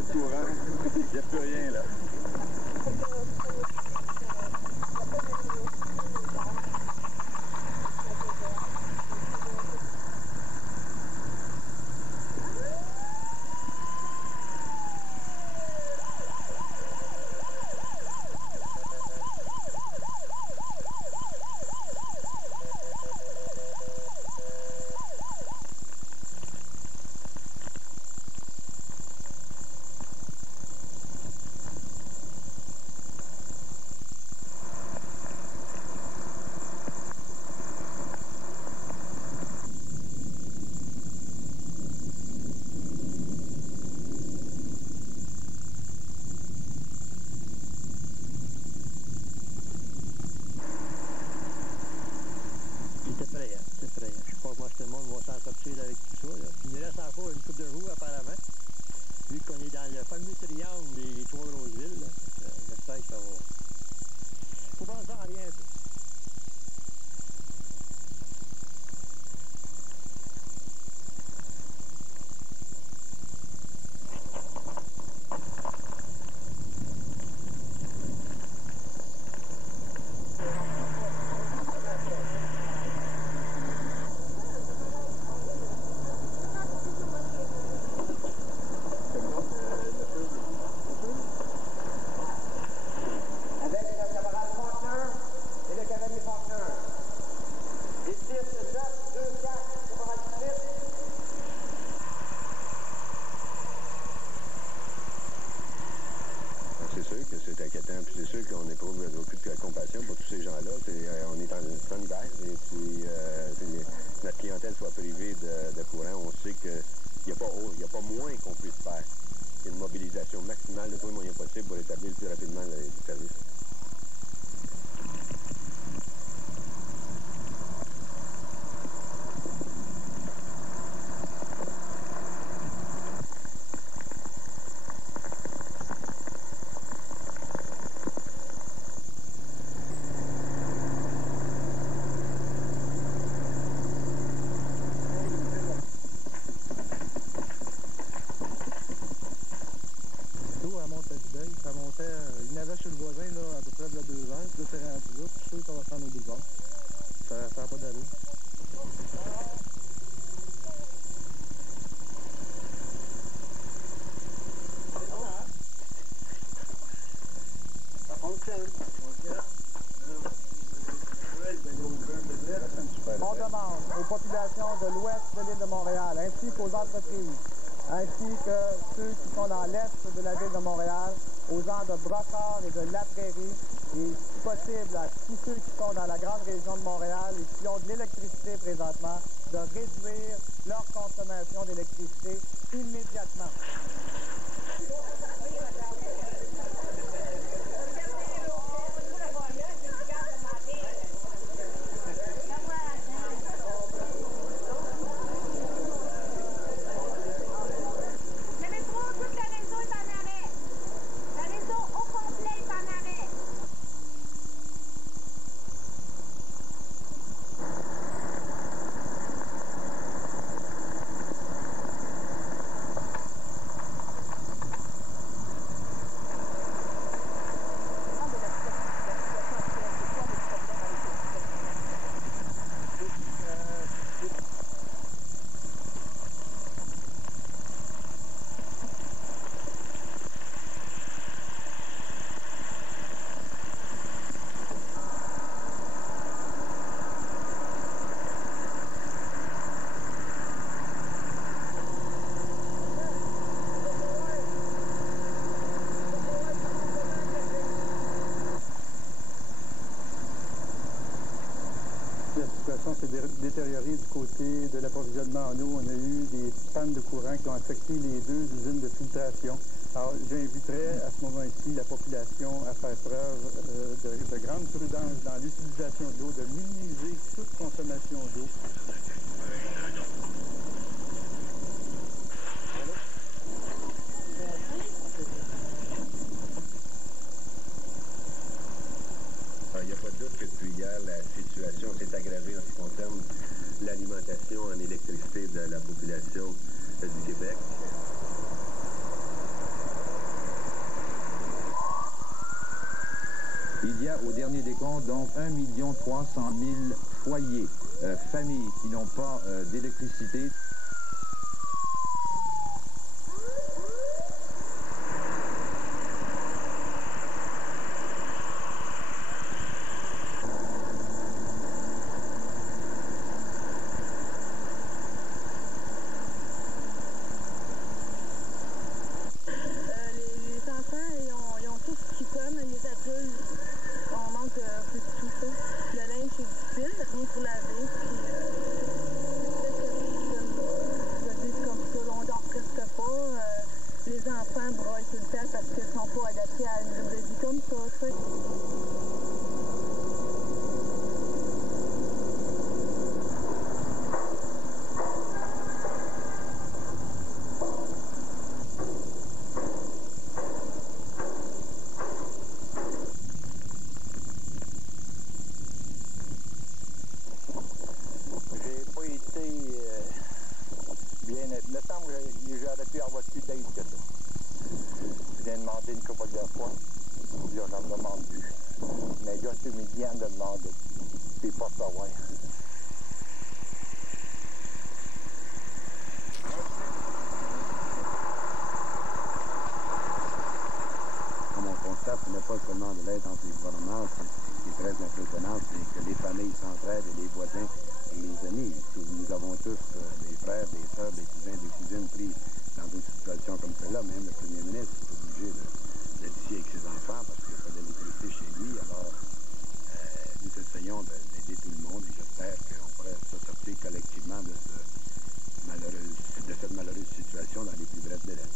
le courant. Il n'y a plus rien, là. On demande aux populations de l'ouest de l'île de Montréal, ainsi qu'aux entreprises, ainsi que ceux qui sont dans l'est de la ville de Montréal, aux gens de Brossard et de La Prairie, et si possible à tous ceux qui sont dans la grande région de Montréal et qui ont de l'électricité présentement, de réduire leur consommation d'électricité immédiatement. La situation s'est détériorée du côté de l'approvisionnement en eau. On a eu des pannes de courant qui ont affecté les deux usines de filtration. Alors, j'inviterais à ce moment-ci la population à faire preuve de grande prudence dans l'utilisation de l'eau, de minimiser toute consommation d'eau. Il n'y a pas de doute que depuis hier, la situation s'est aggravée en ce qui concerne l'alimentation en électricité de la population du Québec. Il y a au dernier décompte donc 1 300 000 foyers, familles qui n'ont pas d'électricité. Ce n'est pas seulement de l'aide entre les gouvernements, ce qui est très impressionnant, c'est que les familles s'entraident et les voisins et les amis. Nous avons tous des frères, des sœurs, des cousins, des cousines pris dans une situation comme celle-là. Même le premier ministre est obligé d'être ici avec ses enfants parce qu'il n'y a pas d'électricité chez lui. Alors, nous essayons d'aider tout le monde et j'espère qu'on pourrait se sortir collectivement de cette malheureuse situation dans les plus brefs délais.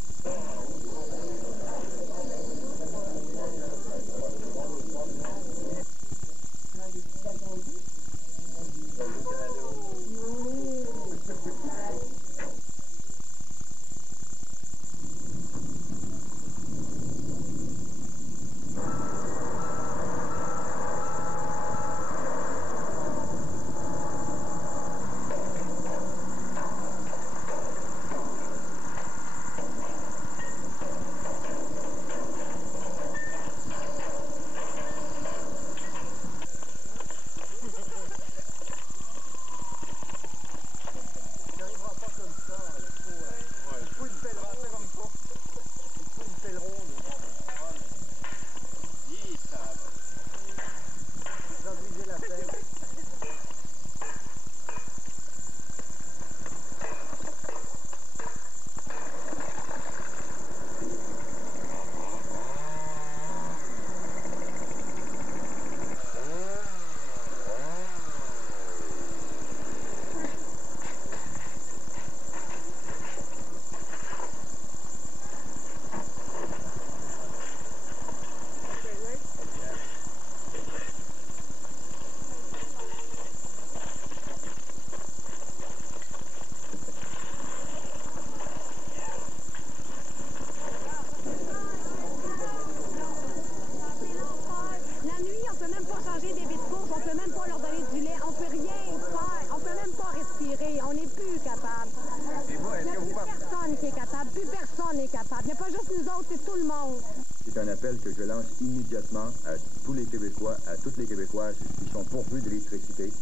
C'est un appel que je lance immédiatement à tous les Québécois, à toutes les Québécoises qui sont pourvus d'électricité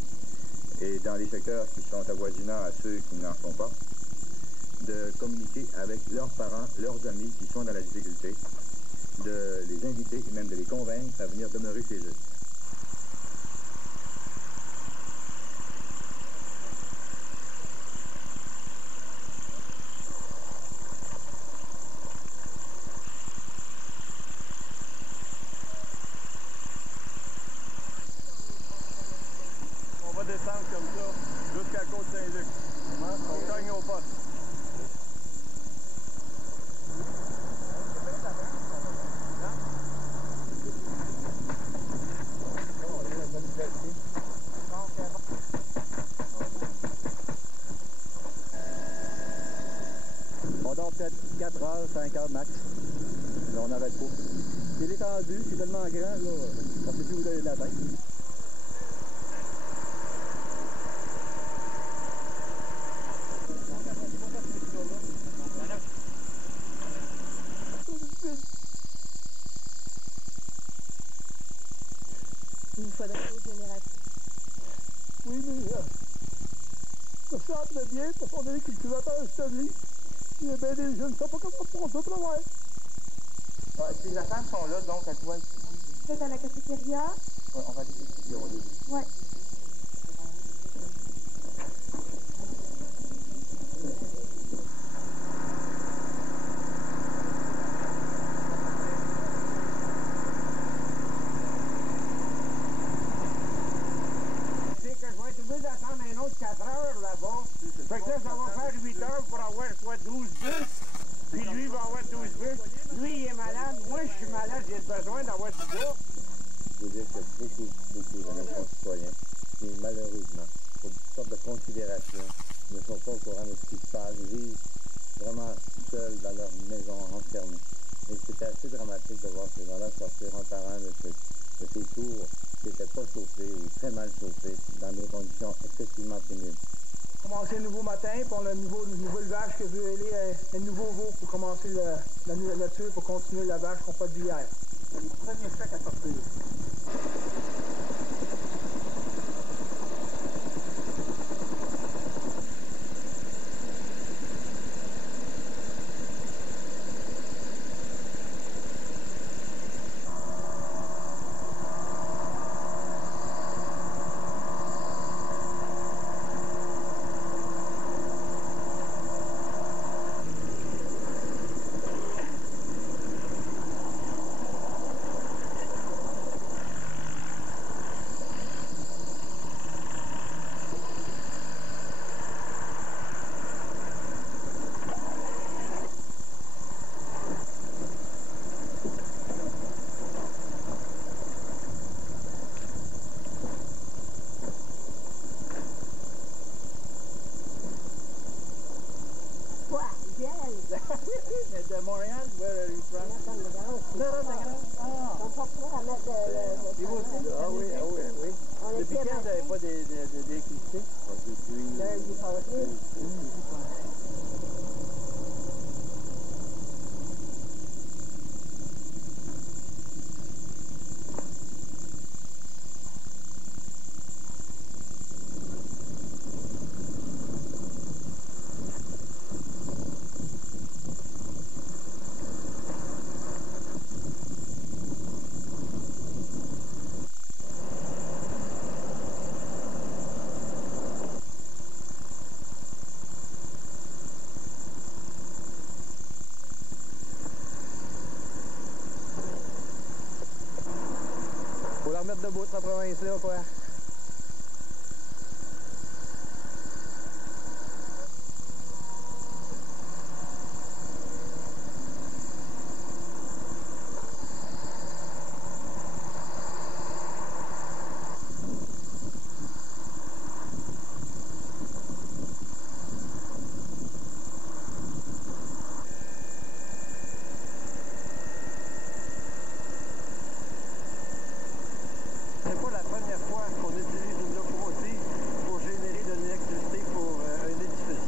et dans les secteurs qui sont avoisinants à ceux qui n'en sont pas, de communiquer avec leurs parents, leurs amis qui sont dans la difficulté, de les inviter et même de les convaincre à venir demeurer chez eux. Descendre comme ça jusqu'à Côte-Saint-Luc. On gagne au poste. On dort peut-être 4 heures, 5 heures max. Là, on n'arrête pas. C'est l'étendue, c'est tellement grand, là, on ne sait plus où donner de la tête. très bien, parce qu'on est des cultivateurs établis. Il y a bien des jeunes, ne savent pas comment on peut travailler. Ces affaires sont là, donc, à toi. Vous êtes à la cafétéria? Ouais, on va aller décider. Ouais. Je vais être obligé d'attendre un autre 4 heures là-bas. Fait que là, ça va faire 8 heures pour avoir soit 12 bus. Puis lui va avoir 12 bus. Lui, il est malade. Moi, je suis malade. J'ai besoin d'avoir tout ça. Je veux dire qu'il y a beaucoup de nos concitoyens qui, malheureusement, pour toutes sortes de considérations, ne sont pas au courant de ce qui se passe, vivent vraiment seuls dans leur maison, enfermés. Et c'était assez dramatique de voir ces gens-là sortir en parlant de ces tours qui n'étaient pas chauffées ou très mal chauffées, dans des conditions excessivement pénibles. Commencer un nouveau matin, puis on a un nouveau vache qui veut aller un nouveau veau pour commencer la nature, pour continuer la vache qu'on fait d'hier. C'est le premier chèque à sortir. De Montréal, where are you from? Depuis quand vous n'avez pas d'électricité? Faut la remettre debout, cette province-là, quoi. C'est pas la première fois qu'on utilise une locomotive pour générer de l'électricité pour un édifice.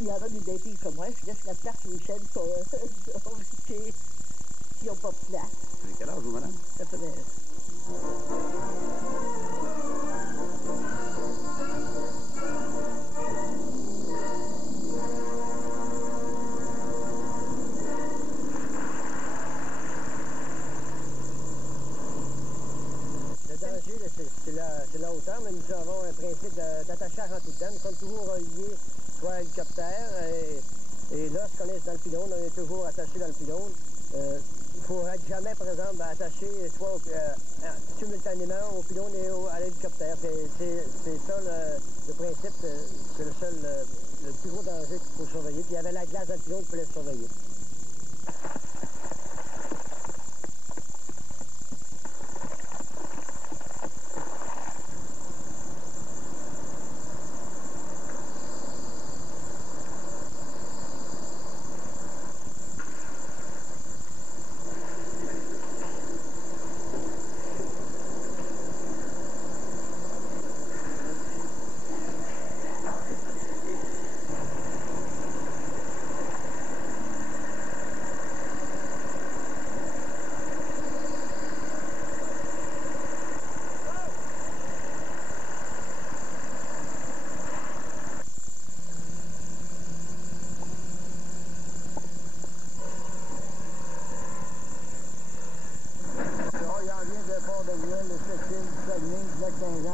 Il y en a des filles comme moi, je laisse la place aux chaînes qui n'ont pas de place. Vous avez quel âge, vous, madame? Ça fait Le danger, c'est la hauteur, mais nous avons un principe d'attachage en tout temps. Nous sommes toujours reliés soit à l'hélicoptère, et lorsqu'on est dans le pylône, on est toujours attaché dans le pylône. Il ne faut être jamais, par exemple, attaché soit simultanément au pylône et à l'hélicoptère. C'est ça le principe, c'est le plus gros danger qu'il faut surveiller. Puis il y avait la glace dans le pylône qu'il fallait surveiller.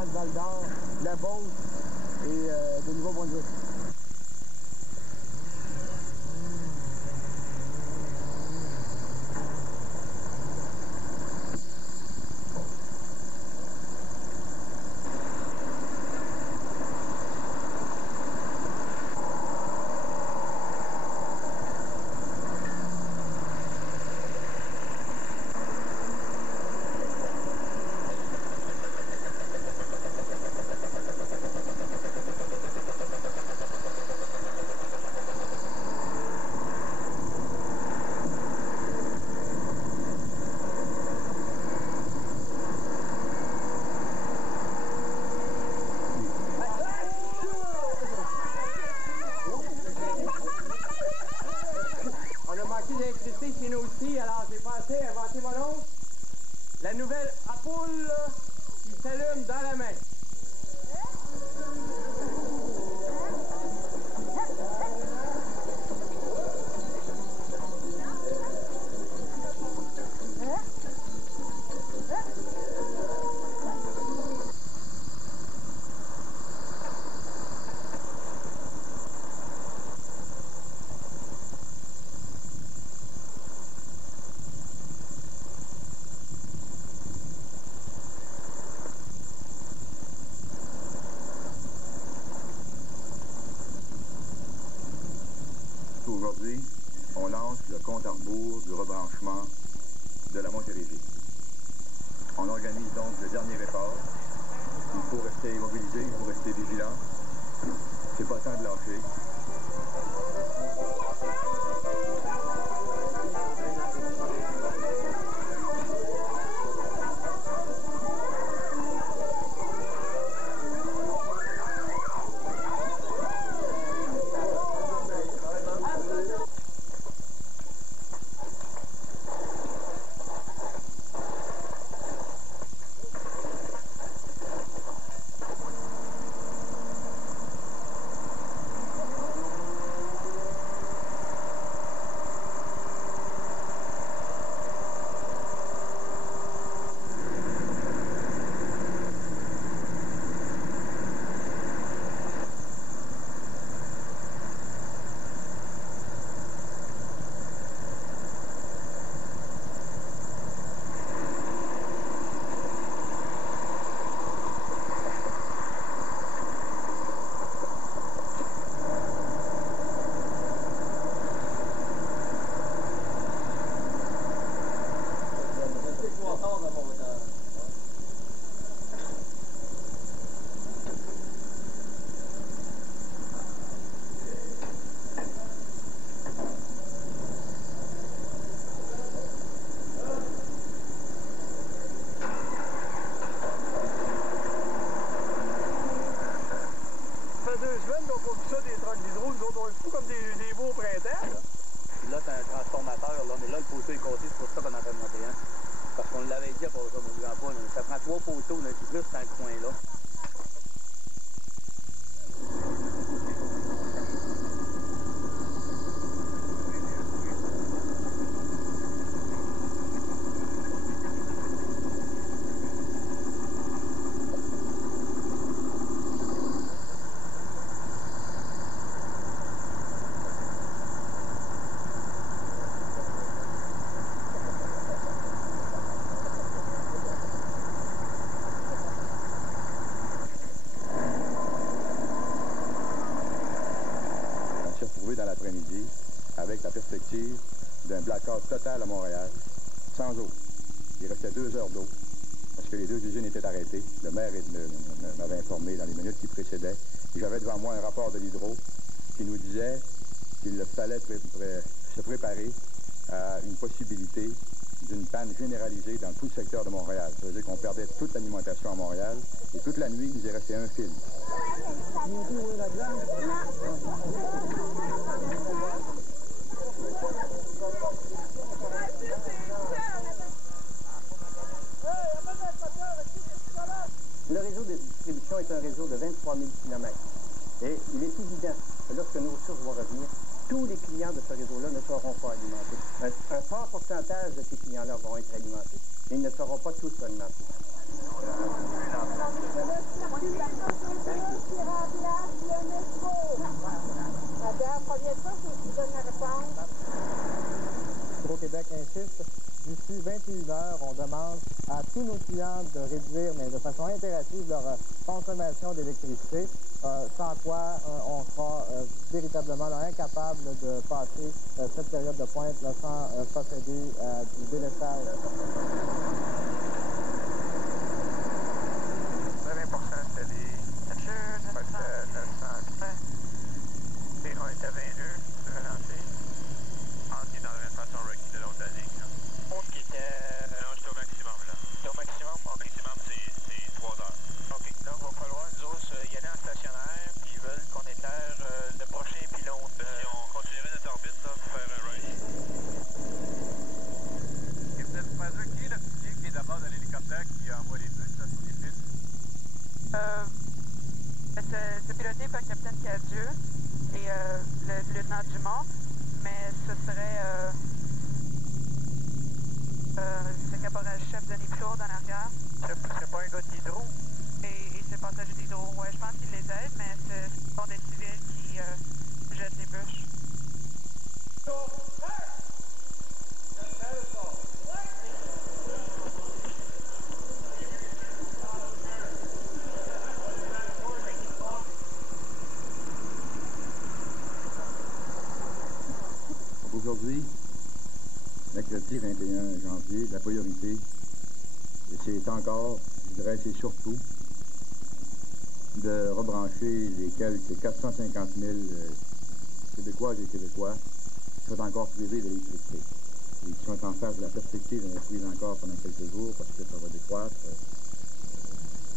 du Val-d'Or, de la Beauce et de Nouveau-Brunswick. Chez nous aussi, alors j'ai pensé inventer mon oncle la nouvelle ampoule qui s'allume dans la main. Aujourd'hui, on lance le compte à rebours du rebranchement de la Montérégie. On organise donc le dernier effort. Il faut rester mobilisé, il faut rester vigilant. C'est pas temps de lâcher. Avec la perspective d'un blackout total à Montréal, sans eau. Il restait 2 heures d'eau, parce que les 2 usines étaient arrêtées. Le maire m'avait informé dans les minutes qui précédaient. J'avais devant moi un rapport de l'Hydro qui nous disait qu'il fallait se préparer à une possibilité d'une panne généralisée dans tout le secteur de Montréal. Ça veut dire qu'on perdait toute l'alimentation à Montréal, et toute la nuit, il nous est resté un fil. Le réseau de distribution est un réseau de 23 000 km. Et il est évident que lorsque nos ressources vont revenir, tous les clients de ce réseau-là ne seront pas alimentés. Un fort pourcentage de ces clients-là vont être alimentés. Mais ils ne seront pas tous alimentés. qui remplace le métro. Madame, combien de temps faut-il donner la réponse? Hydro-Québec insiste. D'ici 21 heures, on demande à tous nos clients de réduire, mais de façon impérative, leur consommation d'électricité, sans quoi on sera véritablement incapable de passer cette période de pointe sans procéder à du délestage. 20% installé. Et on est à 22, c'est ralenti. On est dans la même façon Rocky de l'autre année. On qui était... Non, j'étais au maximum là. C'était au maximum? Au maximum, c'est 3 heures. OK, donc il va falloir nous autres y aller en stationnaire, puis ils veulent qu'on éclaire le prochain pylône. Si on continuerait notre orbite là, pour faire un race. Et vous êtes pas sûr qui est l'officier qui est d'abord de l'hélicoptère qui envoie les bus là, sur les pistes? C'est piloté par le capitaine Cadieux et le lieutenant Dumont, mais ce serait le caporal-chef Denis Plourde en arrière. C'est pas un gars d'hydro? Et c'est passager d'hydro. Ouais, je pense qu'il les aide, mais c'est pour des civils qui jettent les bûches. Aujourd'hui, mercredi 21 janvier, la priorité, c'est encore, je dirais, c'est surtout de rebrancher les quelques 450 000 Québécoises et Québécois qui sont encore privés d'électricité et qui sont en face de la perspective d'en être prise encore pendant quelques jours parce que ça va décroître,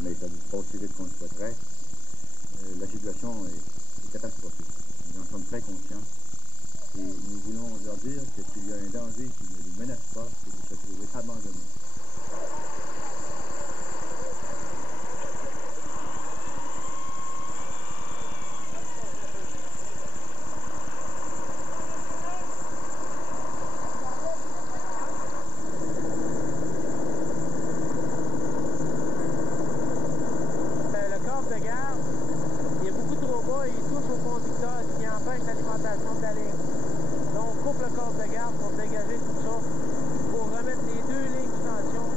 mais ça ne pas aussi vite qu'on le souhaiterait. La situation est catastrophique. Nous en sommes très conscients. Et nous voulons leur dire que s'il y a un danger qui ne les menace pas, c'est de se trouver abandonnés. Le câble de garde, il est beaucoup trop bas et il touche au conducteur, ce qui empêche l'alimentation de la ligne. Donc, on coupe le câble de garde pour dégager tout ça, pour remettre les deux lignes de tension.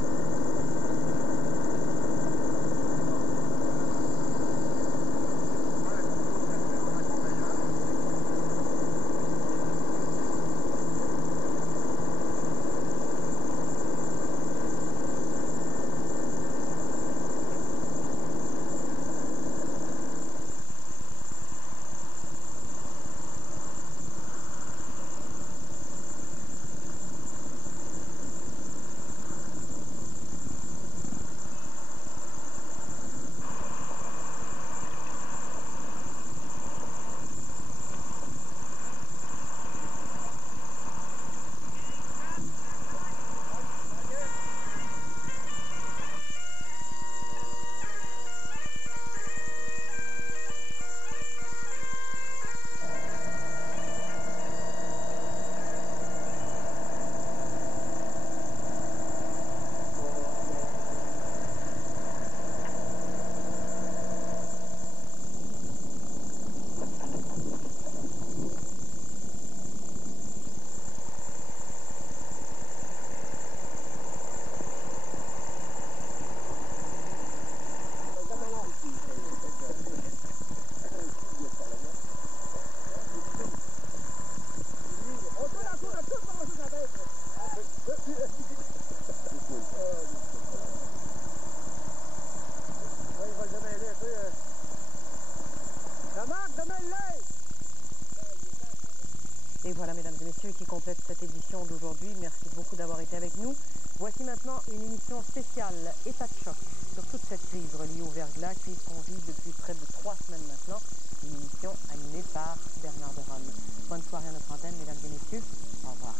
Et voilà, mesdames et messieurs, qui complète cette édition d'aujourd'hui. Merci beaucoup d'avoir été avec nous. Voici maintenant une émission spéciale État de choc sur toute cette crise reliée au verglas, crise qu'on vit depuis près de 3 semaines maintenant. Une émission animée par Bernard de Rome. Bonne soirée à notre antenne, mesdames et messieurs. Au revoir.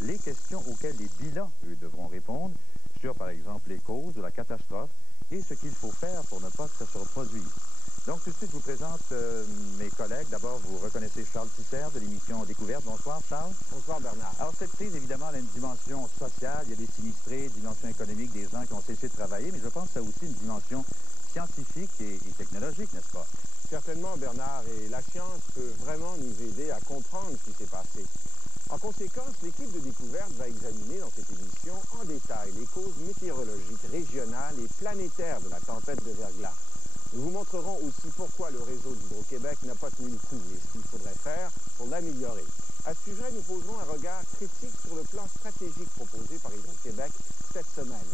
les questions auxquelles les bilans, eux, devront répondre sur, par exemple, les causes de la catastrophe et ce qu'il faut faire pour ne pas que ça se reproduise. Donc, tout de suite, je vous présente mes collègues. D'abord, vous reconnaissez Charles Tisser de l'émission Découverte. Bonsoir, Charles. Bonsoir, Bernard. Alors, cette crise, évidemment, elle a une dimension sociale. Il y a des sinistrés, une dimension économique, des gens qui ont cessé de travailler, mais je pense que ça a aussi une dimension scientifique et technologique, n'est-ce pas? Certainement, Bernard, et la science peut vraiment nous aider à comprendre ce qui s'est passé. En conséquence, l'équipe de Découverte va examiner dans cette émission en détail les causes météorologiques régionales et planétaires de la tempête de verglas. Nous vous montrerons aussi pourquoi le réseau d'Hydro-Québec n'a pas tenu le coup et ce qu'il faudrait faire pour l'améliorer. À ce sujet, nous poserons un regard critique sur le plan stratégique proposé par Hydro-Québec cette semaine.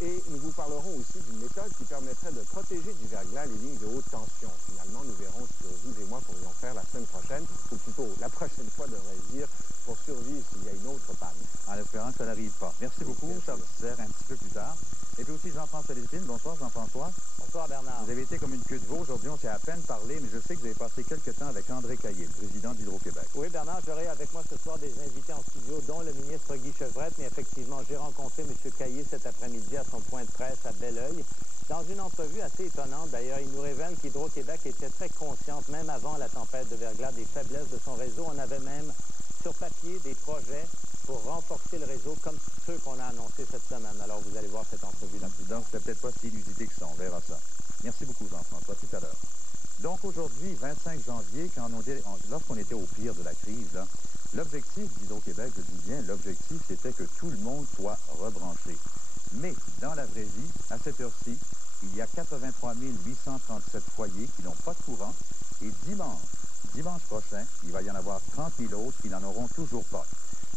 Et nous vous parlerons aussi d'une méthode qui permettrait de protéger du verglas les lignes de haute tension. Finalement, nous verrons ce que vous et moi pourrions faire la semaine prochaine, ou plutôt la prochaine fois, devrais-je dire, pour survivre s'il y a une autre panne. En espérant que ça n'arrive pas. Merci beaucoup, Charles Tisser, un petit peu plus tard. Et puis aussi Jean-François Lépine. Bonsoir, Jean-François. Bonsoir, Bernard. Vous avez été comme une queue de veau aujourd'hui, on s'est à peine parlé, mais je sais que vous avez passé quelques temps avec André Caillé, le président d'Hydro-Québec. Oui, Bernard, j'aurai avec moi ce soir des invités en studio, dont le ministre Guy Chevrette, mais effectivement, j'ai rencontré M. Caillé cet après-midi à son point de presse à Belleuil. Dans une entrevue assez étonnante, d'ailleurs, il nous révèle qu'Hydro-Québec était très consciente, même avant la tempête de verglas, des faiblesses de son réseau. On avait même sur papier des projets pour renforcer le réseau comme ceux qu'on a annoncés cette semaine. Alors, vous allez voir cette entrevue-là. Donc, c'est peut-être pas si inusité que ça. On verra ça. Merci beaucoup, Jean-François. Tout à l'heure. Donc, aujourd'hui, 25 janvier, lorsqu'on était au pire de la crise, l'objectif d'Hydro-Québec, je dis bien, l'objectif, c'était que tout le monde soit rebranché. Mais, dans la vraie vie, à cette heure-ci, il y a 83 837 foyers qui n'ont pas de courant. Et dimanche prochain, il va y en avoir 30 000 autres qui n'en auront toujours pas.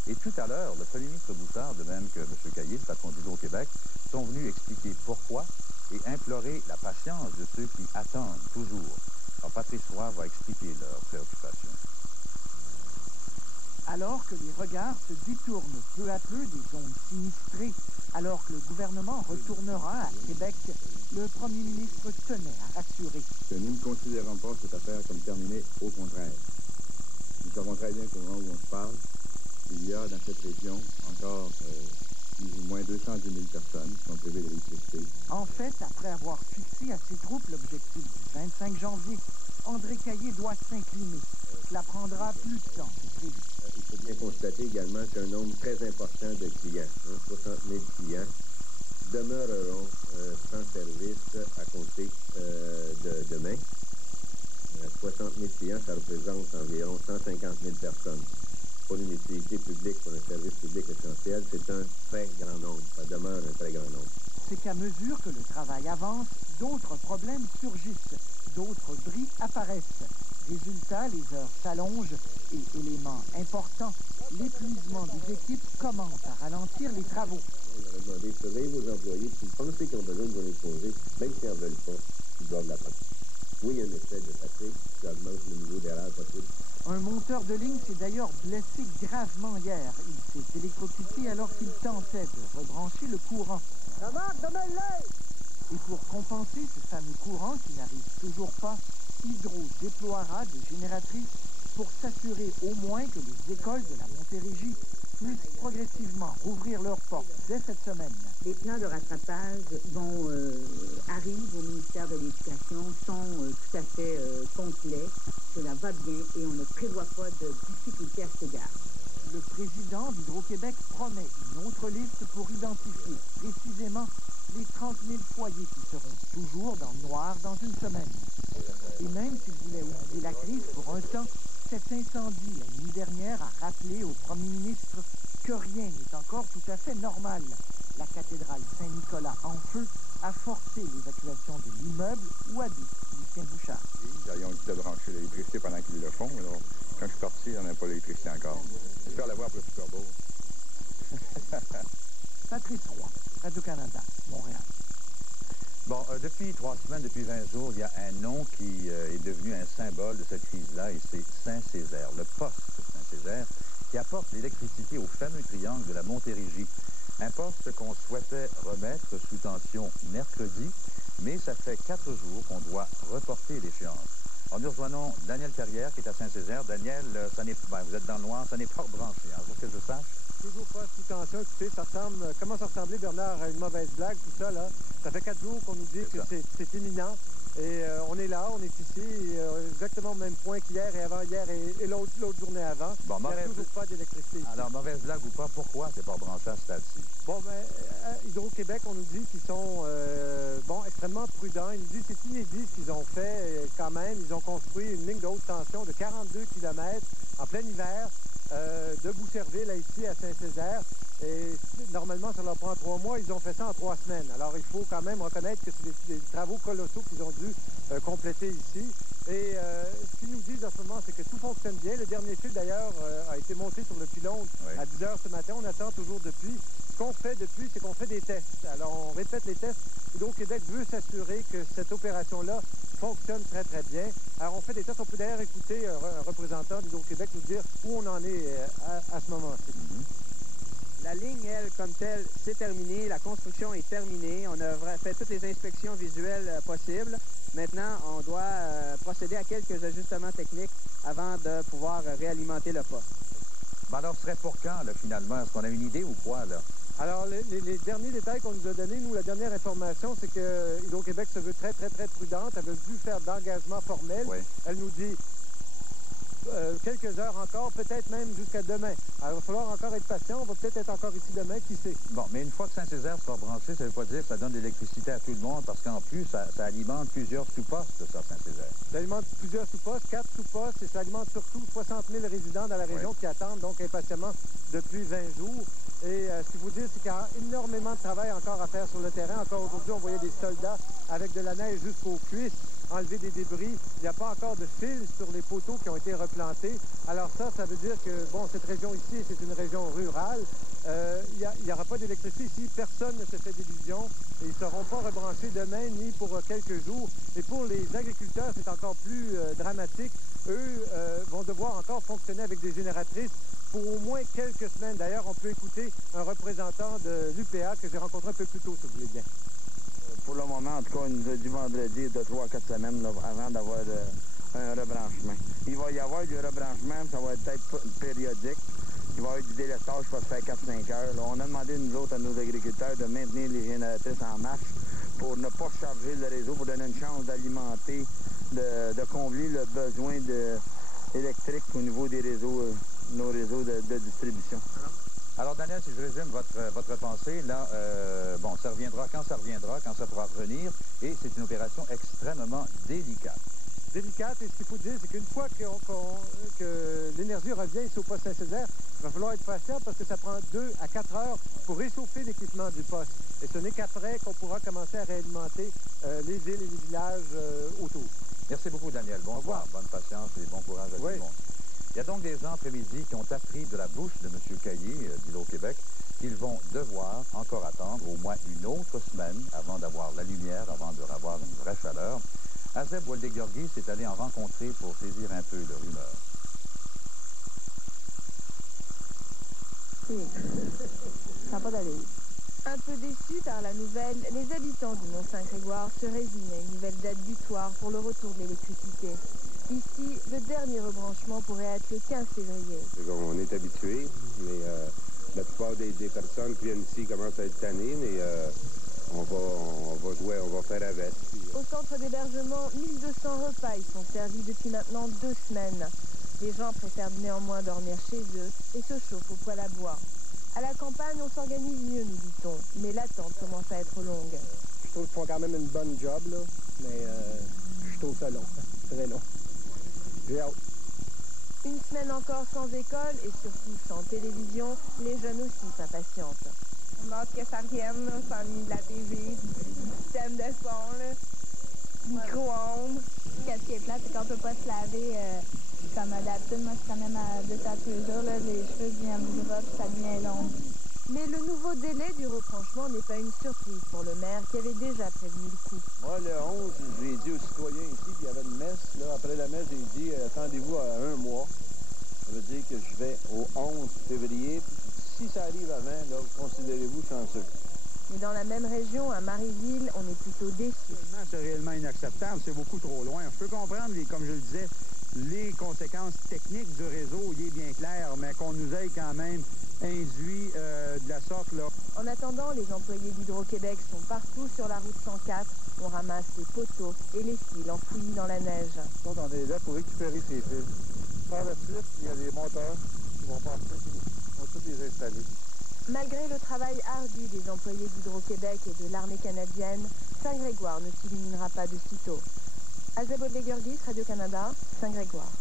Et tout à l'heure, le premier ministre Bouchard, de même que M. Caillé, le patron d'Hydro-Québec, sont venus expliquer pourquoi et implorer la patience de ceux qui attendent toujours. Alors, Patrice Roy va expliquer leurs préoccupations. Alors que les regards se détournent peu à peu des zones sinistrées, alors que le gouvernement retournera à Québec, le premier ministre tenait à rassurer. Nous ne considérons pas cette affaire comme terminée, au contraire. Nous savons très bien qu'au moment où on se parle, il y a dans cette région encore plus ou moins 210 000 personnes qui sont privées d'électricité. En fait, après avoir fixé à ses troupes l'objectif du 25 janvier, André Caillé doit s'incliner. Cela prendra plus de temps que prévu. Il faut bien constater également qu'un nombre très important de clients, 60 000 clients, demeureront sans service à compter de demain. 60 000 clients, ça représente environ 150 000 personnes. Pour une utilité publique, pour un service public essentiel, c'est un très grand nombre. Ça demeure un très grand nombre. C'est qu'à mesure que le travail avance, d'autres problèmes surgissent, d'autres bris apparaissent. Résultat, les heures s'allongent et, élément important, l'épuisement des équipes commence à ralentir les travaux. On a demandé de surveiller vos employés, s'ils pensent qu'ils ont besoin de journée de congé, même s'ils n'en veulent pas, ils doivent la prendre. Oui, il y a un effet de fatigue qui augmente le niveau d'erreur possible. Un monteur de ligne s'est d'ailleurs blessé gravement hier. Il s'est électrocuté alors qu'il tentait de rebrancher le courant. Et pour compenser ce fameux courant qui n'arrive toujours pas, Hydro déploiera des génératrices pour s'assurer au moins que les écoles de la Montérégie puissent progressivement rouvrir leurs portes dès cette semaine. Les plans de rattrapage arrivent au ministère de l'Éducation, sont tout à fait complets. Cela va bien et on ne prévoit pas de difficultés à cet égard. Le président d'Hydro-Québec promet une autre liste pour identifier précisément les 30 000 foyers qui seront toujours dans le noir dans une semaine. Et même s'il voulait oublier la crise pour un temps, cet incendie la nuit dernière a rappelé au premier ministre que rien n'est encore tout à fait normal. La cathédrale Saint-Nicolas en feu a forcé l'évacuation de l'immeuble où habite Lucien Bouchard. Ils ont dit de brancher l'électricité pendant qu'ils le font. Alors, quand je suis parti, il n'y en a pas l'électricité encore. J'espère l'avoir pour le Super Bowl. Patrice Roy, Radio-Canada, Montréal. Bon, depuis 3 semaines, depuis 20 jours, il y a un nom qui est devenu un symbole de cette crise-là, et c'est Saint-Césaire, le poste Saint-Césaire, qui apporte l'électricité au fameux triangle de la Montérégie. Un poste qu'on souhaitait remettre sous tension mercredi, mais ça fait 4 jours qu'on doit reporter l'échéance. Alors, nous rejoignons Daniel Carrière, qui est à Saint-Césaire. Daniel, vous êtes dans le noir, ça n'est pas rebranché, hein, pour que je sache. Toujours pas sous tension. Écoutez, ça commence à ressembler, Bernard, à une mauvaise blague, tout ça, là. Ça fait 4 jours qu'on nous dit que c'est imminent. Et on est là, on est ici, exactement au même point qu'hier et avant-hier et l'autre journée avant. Bon, il n'y a toujours pas d'électricité ici. Alors, mauvaise blague ou pas, pourquoi c'est pas rebranché à ce stade-ci? Bon, Hydro-Québec, on nous dit qu'ils sont extrêmement prudents. Ils nous disent que c'est inédit ce qu'ils ont fait quand même. Ils ont construit une ligne de haute tension de 42 km en plein hiver de Boucherville à ici à Saint-Césaire. Et normalement, ça leur prend 3 mois. Ils ont fait ça en 3 semaines. Alors, il faut quand même reconnaître que c'est des travaux colossaux qu'ils ont dû compléter ici. Et ce qu'ils nous disent en ce moment, c'est que tout fonctionne bien. Le dernier fil, d'ailleurs, a été monté sur le pylône à 10 h ce matin. On attend toujours depuis. Ce qu'on fait depuis, c'est qu'on fait des tests. Alors, on répète les tests. Hydro-Québec veut s'assurer que cette opération-là fonctionne très, très bien. Alors, on fait des tests. On peut d'ailleurs écouter un représentant d'Hydro-Québec nous dire où on en est à ce moment-ci. La ligne, elle, comme telle, c'est terminé. La construction est terminée. On a fait toutes les inspections visuelles possibles. Maintenant, on doit procéder à quelques ajustements techniques avant de pouvoir réalimenter le poste. Ben alors, ce serait pour quand, là, finalement? Est-ce qu'on a une idée ou quoi, là? Alors, les derniers détails qu'on nous a donnés, nous, la dernière information, c'est que Hydro-Québec se veut très, très, très prudente. Elle veut plus faire d'engagement formel. Oui. Elle nous dit quelques heures encore, peut-être même jusqu'à demain. Alors, il va falloir encore être patient. On va peut-être être encore ici demain, qui sait. Bon, mais une fois que Saint-Césaire sera branché, ça ne veut pas dire que ça donne de l'électricité à tout le monde, parce qu'en plus, ça alimente plusieurs sous-postes, ça, Saint-Césaire. Ça alimente plusieurs sous-postes, 4 sous-postes, et ça alimente surtout 60 000 résidents dans la région qui attendent donc impatiemment depuis 20 jours. Et ce qu'il faut dire, c'est qu'il y a énormément de travail encore à faire sur le terrain. Encore aujourd'hui, on voyait des soldats avec de la neige jusqu'aux cuisses enlever des débris. Il n'y a pas encore de fils sur les poteaux qui ont été replantés. Alors ça veut dire que, bon, cette région ici, c'est une région rurale. Il n'y aura pas d'électricité ici. Personne ne se fait d'illusions. Et ils ne seront pas rebranchés demain ni pour quelques jours. Et pour les agriculteurs, c'est encore plus dramatique. Eux vont devoir encore fonctionner avec des génératrices pour au moins quelques semaines. D'ailleurs, on peut écouter un représentant de l'UPA que j'ai rencontré un peu plus tôt, si vous voulez bien. Pour le moment, en tout cas, il nous a dit vendredi de 3 à 4 semaines là, avant d'avoir un rebranchement. Il va y avoir du rebranchement, ça va être peut-être périodique. Il va y avoir du délestage, je pense, faire 4-5 heures. Là. On a demandé, nous autres, à nos agriculteurs, de maintenir les génératrices en marche pour ne pas charger le réseau, pour donner une chance d'alimenter, de combler le besoin électrique au niveau des réseaux, nos réseaux de distribution. Alors, Daniel, si je résume votre pensée, là, bon, ça reviendra quand ça pourra revenir, et c'est une opération extrêmement délicate. Délicate, et ce qu'il faut dire, c'est qu'une fois que l'énergie revient ici au poste Saint-Césaire, il va falloir être patient parce que ça prend 2 à 4 heures pour réchauffer l'équipement du poste. Et ce n'est qu'après qu'on pourra commencer à réalimenter les villes et les villages autour. Merci beaucoup, Daniel. Bonsoir. Bonne patience et bon courage à tout le monde. Il y a donc des gens après-midi qui ont appris de la bouche de M. Caillé d'Hydro-Québec qu'ils vont devoir encore attendre au moins une autre semaine avant d'avoir la lumière, avant de avoir une vraie chaleur. Azeb Woldegorgi s'est allé en rencontrer pour saisir un peu leur humeur. Ça n'a pas d'allure. Un peu déçus par la nouvelle, les habitants du Mont-Saint-Grégoire se résignent à une nouvelle date butoir pour le retour de l'électricité. Ici, le dernier rebranchement pourrait être le 15 février. On est habitués, mais la plupart des personnes qui viennent ici commencent à être tannées, mais on va jouer, on va faire avec. Au centre d'hébergement, 1200 repas y sont servis depuis maintenant 2 semaines. Les gens préfèrent néanmoins dormir chez eux et se chauffent au poêle à bois. À la campagne, on s'organise mieux, nous dit-on, mais l'attente commence à être longue. Je trouve qu'ils font quand même une bonne job, là, mais je trouve ça long, très long. J'ai hâte. Une semaine encore sans école et surtout sans télévision, les jeunes aussi s'impatientent. On a hâte que ça revienne, là, sans de la TV, système de son, là, micro-ondes. Ce qui est plate, c'est qu'on peut pas se laver comme d'habitude. Moi, c'est quand même à 2 à 3 jours, là, les cheveux deviennent gras, puis ça devient long. Mais le nouveau délai du retranchement n'est pas une surprise pour le maire qui avait déjà prévenu le coup. Moi, le 11, j'ai dit aux citoyens ici qu'il y avait une messe. Là, après la messe, j'ai dit attendez-vous à 1 mois. Ça veut dire que je vais au 11 février. Si ça arrive avant, là, considérez-vous chanceux. Mais dans la même région, à Marieville, on est plutôt déçus. C'est réellement inacceptable, c'est beaucoup trop loin. Je peux comprendre, comme je le disais, les conséquences techniques du réseau, il est bien clair, mais qu'on nous ait quand même induit de la sorte, là. En attendant, les employés d'Hydro-Québec sont partout sur la route 104. On ramasse les poteaux et les fils enfouis dans la neige. On est là pour récupérer ces fils. Par la suite, il y a des monteurs qui vont passer, qui vont tous les installer. Malgré le travail ardu des employés d'Hydro-Québec et de l'armée canadienne, Saint-Grégoire ne s'illuminera pas de sitôt. Azabodle-Gurgis, Radio-Canada, Saint-Grégoire.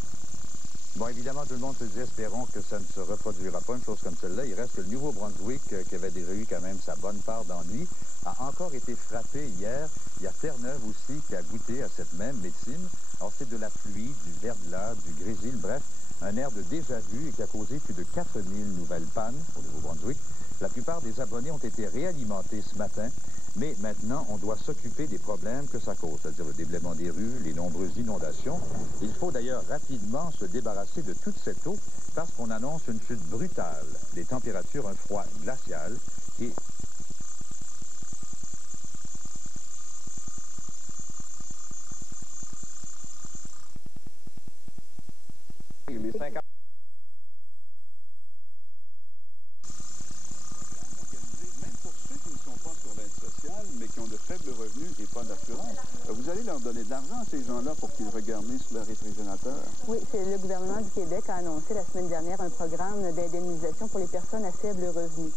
Bon, évidemment, tout le monde se dit, espérons que ça ne se reproduira pas, une chose comme celle-là. Il reste que le Nouveau-Brunswick, qui avait déjà eu quand même sa bonne part d'ennui, a encore été frappé hier. Il y a Terre-Neuve aussi qui a goûté à cette même médecine. Alors, c'est de la pluie, du verglas, du grésil, bref, un air de déjà-vu et qui a causé plus de 4000 nouvelles pannes au Nouveau-Brunswick. La plupart des abonnés ont été réalimentés ce matin, mais maintenant, on doit s'occuper des problèmes que ça cause, c'est-à-dire le déblaiement des rues, les nombreuses inondations. Il faut d'ailleurs rapidement se débarrasser de toute cette eau parce qu'on annonce une chute brutale des températures, un froid glacial et... Les 50... Même pour ceux qui ne sont pas sur l'aide sociale, mais qui ont de faibles revenus et pas d'assurance, vous allez leur donner de l'argent à ces gens-là pour qu'ils regardent sur leur réfrigérateur? Oui, le gouvernement du Québec a annoncé la semaine dernière un programme d'indemnisation pour les personnes à faible revenu.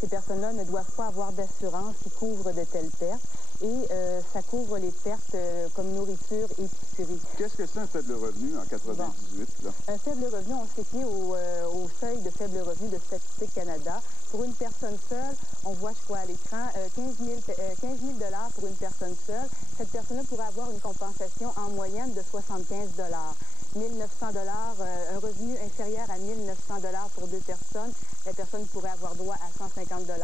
Ces personnes-là ne doivent pas avoir d'assurance qui couvre de telles pertes et ça couvre les pertes comme nourriture et épicerie. Qu'est-ce que c'est un faible revenu en 98? Là? Un faible revenu, on s'est fié au seuil de faible revenu de Statistique Canada. Pour une personne seule, on voit, je crois, à l'écran, 15 000 pour une personne seule. Cette personne-là pourrait avoir une compensation en moyenne de 75 $. 1 900 $, un revenu inférieur à 1 900 $ pour deux personnes, la personne pourrait avoir droit à 150 $.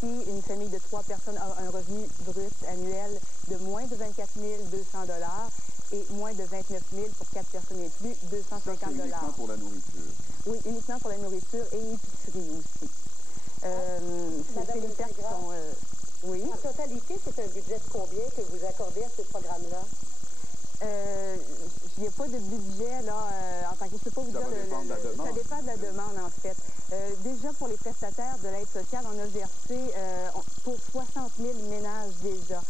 Si une famille de 3 personnes a un revenu brut annuel de moins de 24 200 $ et moins de 29 000 pour 4 personnes et plus, 250 $. Ça, c'est uniquement pour la nourriture? Oui, uniquement pour la nourriture et épicerie aussi. C'est les pertes qui sont... oui. En totalité, c'est un budget de combien que vous accordez à ce programme-là? Il n'y a pas de budget, là, en tant que... Je ne peux pas vous dire... Ça dépend de la demande. Ça dépend de la demande, en fait. Déjà, pour les prestataires de l'aide sociale, on a versé pour 60 000 ménages déjà.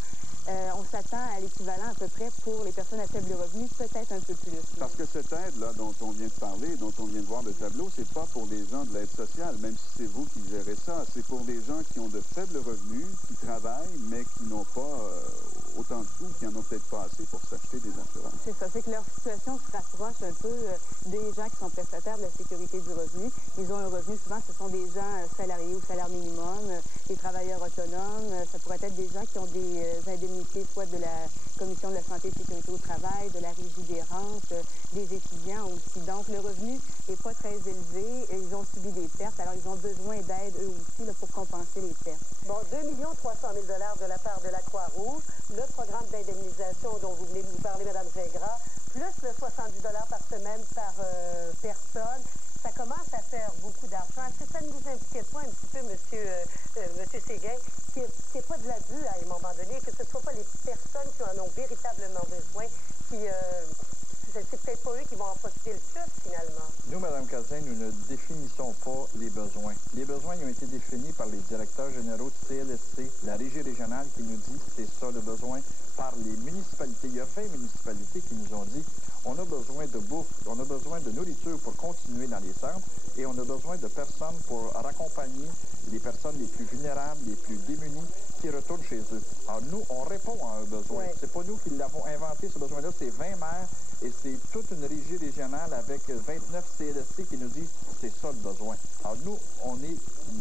On s'attend à l'équivalent à peu près pour les personnes à faible revenu, peut-être un peu plus. Parce que cette aide-là dont on vient de parler, dont on vient de voir le tableau, c'est pas pour les gens de l'aide sociale, même si c'est vous qui gérez ça. C'est pour les gens qui ont de faibles revenus, qui travaillent, mais qui n'ont pas autant de sous, qui n'en ont peut-être pas assez pour s'acheter des assurances. C'est ça, c'est que leur situation se rapproche un peu des gens qui sont prestataires de la sécurité du revenu. Ils ont un revenu, souvent ce sont des gens salariés ou salaire minimum, des travailleurs autonomes, ça pourrait être des gens qui ont des indemnités, soit de la Commission de la santé et sécurité au travail, de la Régie des rentes, des étudiants aussi. Donc le revenu n'est pas très élevé, et ils ont subi des pertes, alors ils ont besoin d'aide eux aussi là, pour compenser les pertes. Bon, 2 300 000 $ de la part de la Croix-Rouge, le programme d'indemnisation dont vous venez de nous parler, Mme Gingras, plus le 70 $ par semaine par personne, ça commence à faire beaucoup d'argent. Est-ce que ça ne vous impliquait pas un petit peu, monsieur Séguin, qu'il n'y ait pas de l'abus à un moment donné, que ce ne soit pas les personnes qui en ont véritablement besoin, qui... c'est peut-être pas eux qui vont en profiter le plus, finalement. Nous, Mme Cazin, nous ne définissons pas les besoins. Les besoins ils ont été définis par les directeurs généraux de CLSC, la Régie régionale qui nous dit que c'est ça le besoin, par les municipalités. Il y a 20 municipalités qui nous ont dit on a besoin de bouffe, on a besoin de nourriture pour continuer dans les centres et on a besoin de personnes pour raccompagner les personnes les plus vulnérables, les plus démunies qui retournent chez eux. Alors nous, on répond à un besoin. C'est pas nous qui l'avons inventé, ce besoin-là, c'est 20 maires et c'est toute une régie régionale avec 29 CLSC qui nous disent c'est ça le besoin. Alors nous, on est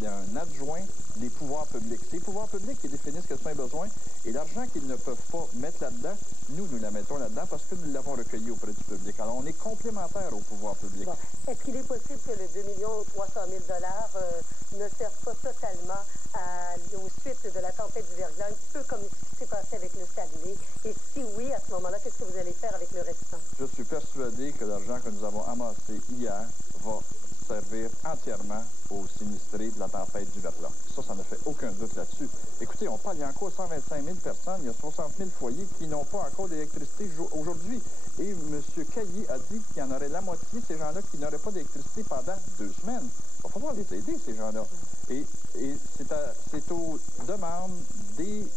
un adjoint des pouvoirs publics. C'est les pouvoirs publics qui définissent que c'est un besoin et l'argent qu'ils ne peuvent pas mettre là-dedans, nous la mettons là-dedans parce que nous l'avons recueilli auprès du public. Alors on est complémentaires au pouvoir public. Bon. Est-ce qu'il est possible que le 2 300 000 $ ne serve pas totalement aux suites de la tempête du verglas, un petit peu comme ce qui s'est passé avec le Saguenay? Et si oui, à ce moment-là, qu'est-ce que vous allez faire avec le restant? Je suis persuadé que l'argent que nous avons amassé hier va servir entièrement aux sinistrés de la tempête du verglas. Ça ne fait aucun doute là-dessus. Écoutez, on parle, il y a encore 125 000 personnes, il y a 60 000 foyers qui n'ont pas encore d'électricité aujourd'hui. Et M. Caillé a dit qu'il y en aurait la moitié de ces gens-là qui n'auraient pas d'électricité pendant 2 semaines. Il va falloir les aider, ces gens-là. Et c'est aux demandes des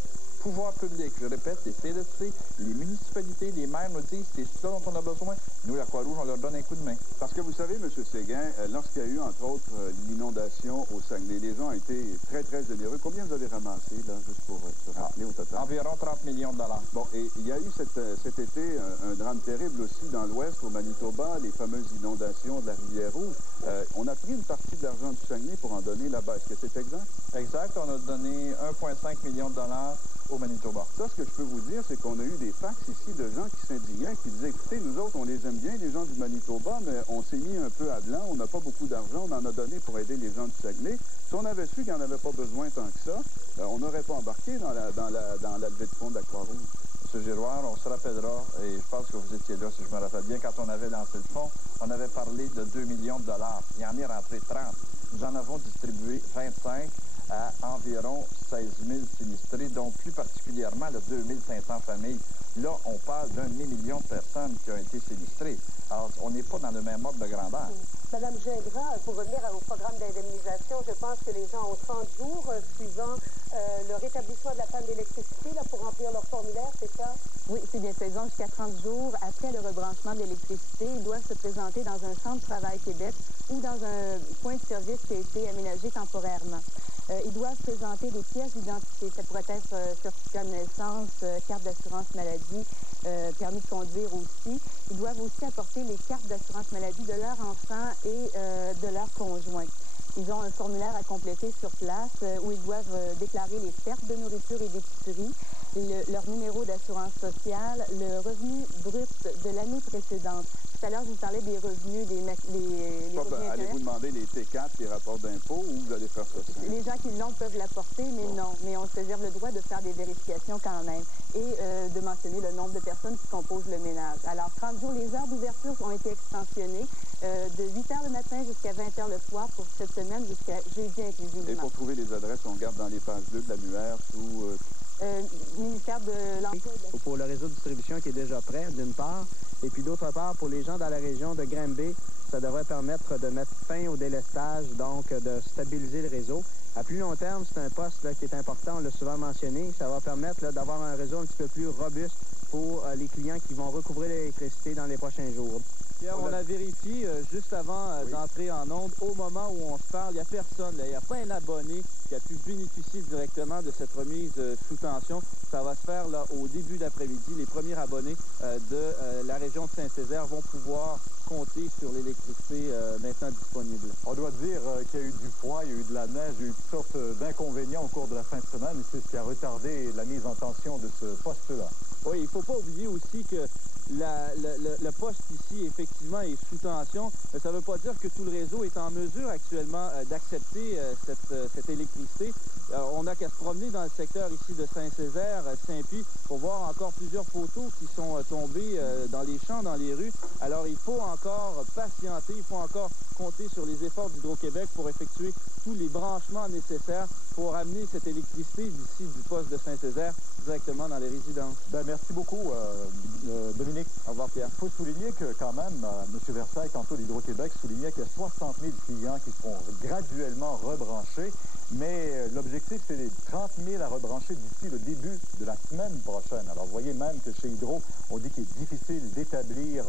pouvoirs publics, je répète, les CLSC, les municipalités, les maires nous disent c'est ça dont on a besoin. Nous, la Croix-Rouge, on leur donne un coup de main. Parce que vous savez, M. Séguin, lorsqu'il y a eu, entre autres, l'inondation au Saguenay, les gens ont été très, très généreux. Combien vous avez ramassé, là, juste pour se rappeler au total? Environ 30 millions de dollars. Bon, et il y a eu cet été un drame terrible aussi dans l'Ouest, au Manitoba, les fameuses inondations de la Rivière-Rouge. On a pris une partie de l'argent du Saguenay pour en donner là-bas. Est-ce que c'est exact? Exact. On a donné 1,5 million de dollars au Manitoba. Ça, ce que je peux vous dire, c'est qu'on a eu des fax ici de gens qui s'indignaient, qui disaient, écoutez, nous autres, on les aime bien, les gens du Manitoba, mais on s'est mis un peu à blanc, on n'a pas beaucoup d'argent, on en a donné pour aider les gens du Saguenay. Si on avait su qu'il n'y en avait pas besoin tant que ça, on n'aurait pas embarqué dans la levée de fonds de la Croix-Rouge. M. Giroir, on se rappellera, et je pense que vous étiez là, si je me rappelle bien, quand on avait lancé le fonds, on avait parlé de 2 millions de dollars. Il y en est rentré 30. Nous en avons distribué 25 à environ 16 000 sinistrés, dont plus particulièrement de 2 500 familles. Là, on parle d'1 demi-million de personnes qui ont été sinistrées. Alors, on n'est pas dans le même ordre de grandeur. Madame Gingras, pour revenir au programme d'indemnisation, je pense que les gens ont 30 jours suivant le rétablissement de la panne d'électricité pour remplir leur formulaire, c'est ça? Oui, c'est bien ça. Ils ont jusqu'à 30 jours après le rebranchement de l'électricité. Ils doivent se présenter dans un centre de travail Québec ou dans un point de service qui a été aménagé temporairement. Ils doivent présenter des pièces d'identité. Ça pourrait être certificat de naissance, carte d'assurance maladie, permis de conduire aussi. Ils doivent aussi apporter les cartes d'assurance maladie de leur enfant et de leur conjoint. Ils ont un formulaire à compléter sur place où ils doivent déclarer les pertes de nourriture et d'épicerie, leur numéro d'assurance sociale, le revenu brut de l'année précédente. Tout à l'heure, je vous parlais des revenus, allez-vous demander les T4, les rapports d'impôts, ou vous allez faire ça? Les gens qui l'ont peuvent l'apporter, mais non. Mais on se réserve le droit de faire des vérifications quand même et de mentionner le nombre de personnes qui composent le ménage. Alors, 30 jours, les heures d'ouverture ont été extensionnées de 8 h le matin jusqu'à 20 h le soir pour cette semaine jusqu'à jeudi inclusivement. Et pour trouver les adresses, on regarde dans les pages 2 de l'annuaire sous... ministère de l'Emploi. Pour le réseau de distribution qui est déjà prêt, d'une part. Et puis d'autre part, pour les gens dans la région de Granby, ça devrait permettre de mettre fin au délestage, donc de stabiliser le réseau. À plus long terme, c'est un poste là, qui est important, on l'a souvent mentionné. Ça va permettre d'avoir un réseau un petit peu plus robuste pour les clients qui vont recouvrer l'électricité dans les prochains jours. Pierre, on a vérifié juste avant d'entrer en onde, au moment où on se parle, il n'y a personne, il n'y a pas un abonné qui a pu bénéficier directement de cette remise sous tension. Ça va se faire là, au début d'après-midi. Les premiers abonnés de la région de Saint-Césaire vont pouvoir compter sur l'électricité maintenant disponible. On doit dire qu'il y a eu du froid, il y a eu de la neige, il y a eu toutes sortes d'inconvénients au cours de la fin de semaine, et c'est ce qui a retardé la mise en tension de ce poste-là. Oui, il ne faut pas oublier aussi que le poste ici, effectivement, est sous tension. Mais ça ne veut pas dire que tout le réseau est en mesure actuellement d'accepter cette électricité. On n'a qu'à se promener dans le secteur ici de Saint-Césaire, Saint-Pie, pour voir encore plusieurs poteaux qui sont tombés dans les champs, dans les rues. Alors, il faut encore patienter, il faut encore compter sur les efforts d'Hydro-Québec pour effectuer tous les branchements nécessaires pour amener cette électricité d'ici du poste de Saint-Césaire directement dans les résidences. Ben, merci beaucoup, Dominique. Au revoir, Pierre. Il faut souligner que quand même, M. Versailles, tantôt d'Hydro-Québec, soulignait qu'il y a 60 000 clients qui seront graduellement rebranchés, mais l'objectif, c'est les 30 000 à rebrancher d'ici le début de la semaine prochaine. Alors, vous voyez même que chez Hydro, on dit qu'il est difficile d'établir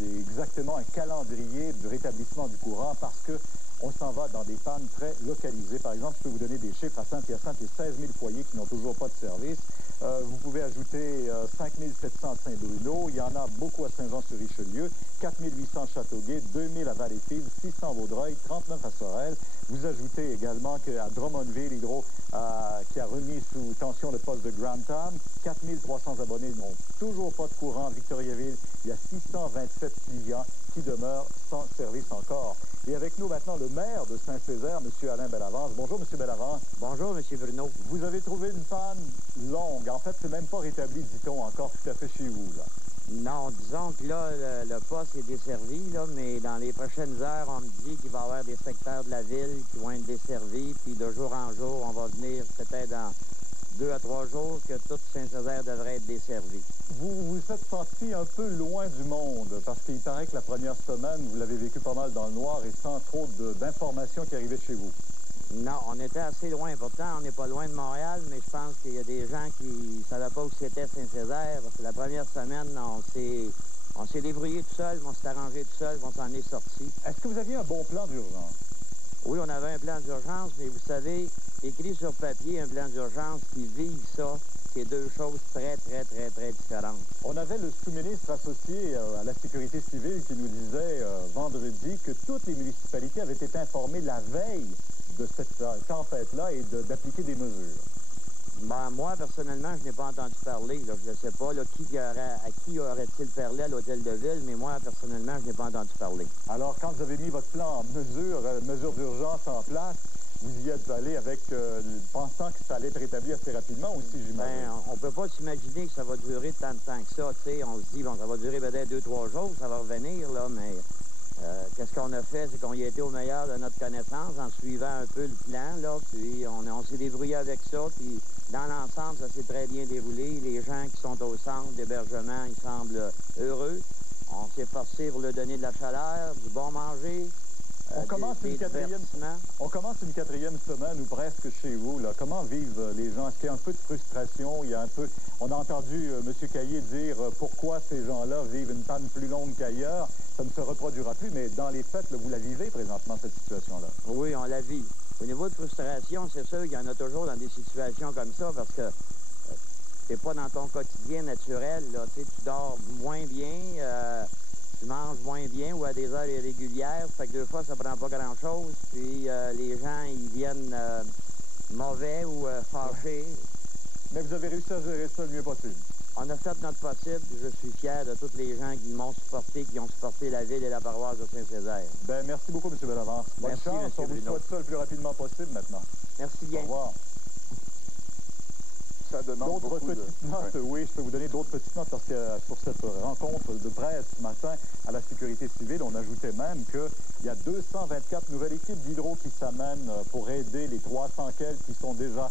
exactement un calendrier du rétablissement du courant parce que on s'en va dans des pannes très localisées. Par exemple, je peux vous donner des chiffres. À Saint-Hyacinthe, il y a 16 000 foyers qui n'ont toujours pas de service. Vous pouvez ajouter 5 700 à Saint-Bruno. Il y en a beaucoup à Saint-Jean-sur-Richelieu, 4 800 à Châteauguay, 2 000 à Valleyfield, 600 à Vaudreuil, 39 à Sorel. Vous ajoutez également qu'à Drummondville, Hydro qui a remis sous tension le poste de Grantham, 4 300 abonnés n'ont toujours pas de courant. Victoriaville, il y a 627 clients qui demeurent sans service encore. Et avec nous maintenant le maire de Saint-Césaire, M. Alain Bellavance. Bonjour, M. Bellavance. Bonjour, M. Bruno. Vous avez trouvé une panne longue. En fait, c'est même pas rétabli, dit-on, encore tout à fait chez vous, là. Non, disons que là, le poste est desservi, là, mais dans les prochaines heures, on me dit qu'il va y avoir des secteurs de la ville qui vont être desservis, puis de jour en jour, on va venir peut-être dans 2 à 3 jours que toute Saint-Césaire devrait être desservie. Vous vous êtes senti un peu loin du monde, parce qu'il paraît que la première semaine, vous l'avez vécu pas mal dans le noir et sans trop d'informations qui arrivaient de chez vous. Non, on était assez loin. Pourtant, on n'est pas loin de Montréal, mais je pense qu'il y a des gens qui ne savaient pas où c'était Saint-Césaire. Parce que la première semaine, on s'est débrouillé tout seul, on s'est arrangé tout seul, on s'en est sorti. Est-ce que vous aviez un bon plan d'urgence? Oui, on avait un plan d'urgence, mais vous savez, écrit sur papier, un plan d'urgence qui vise ça, c'est deux choses très, très, très, très différentes. On avait le sous-ministre associé à la sécurité civile qui nous disait vendredi que toutes les municipalités avaient été informées la veille de cette tempête-là et d'appliquer des mesures. Ben, moi, personnellement, je n'ai pas entendu parler. Là. Je ne sais pas là, à qui aurait-il parlé à l'hôtel de ville, mais moi, personnellement, je n'ai pas entendu parler. Alors, quand vous avez mis votre plan en mesure d'urgence en place, vous y êtes allé avec pensant que ça allait être rétabli assez rapidement aussi, j'imagine. Ben, on ne peut pas s'imaginer que ça va durer tant de temps que ça. T'sais. On se dit, bon, ça va durer peut-être 2-3 jours, ça va revenir, là, mais qu'est-ce qu'on a fait? C'est qu'on y a été au meilleur de notre connaissance en suivant un peu le plan, là, puis on s'est débrouillé avec ça, puis dans l'ensemble, ça s'est très bien déroulé. Les gens qui sont au centre d'hébergement, ils semblent heureux. On s'est forcé pour leur donner de la chaleur, du bon manger. On commence une quatrième semaine ou presque chez vous. Là. Comment vivent les gens? Est-ce qu'il y a un peu de frustration? Il y a un peu... On a entendu M. Caillé dire pourquoi ces gens-là vivent une panne plus longue qu'ailleurs. Ça ne se reproduira plus, mais dans les faits, là, vous la vivez présentement, cette situation-là. Oui, on la vit. Au niveau de frustration, c'est sûr qu'il y en a toujours dans des situations comme ça parce que t'es pas dans ton quotidien naturel. Là. Tu dors moins bien. Tu manges moins bien ou à des heures irrégulières. Fait que deux fois, ça prend pas grand-chose. Puis les gens, ils viennent mauvais ou fâchés. Mais vous avez réussi à gérer ça le mieux possible. On a fait notre possible. Je suis fier de tous les gens qui m'ont supporté, qui ont supporté la ville et la paroisse de Saint-Césaire. Ben, merci beaucoup, M. Bellavance. Bonne chance. On vous souhaite ça le plus rapidement possible maintenant. Merci bien. Au revoir. Ça demande d'autres petites notes, oui, je peux vous donner d'autres petites notes parce que sur cette rencontre de presse ce matin à la sécurité civile, on ajoutait même qu'il y a 224 nouvelles équipes d'hydro qui s'amènent pour aider les 300 quelques qui sont déjà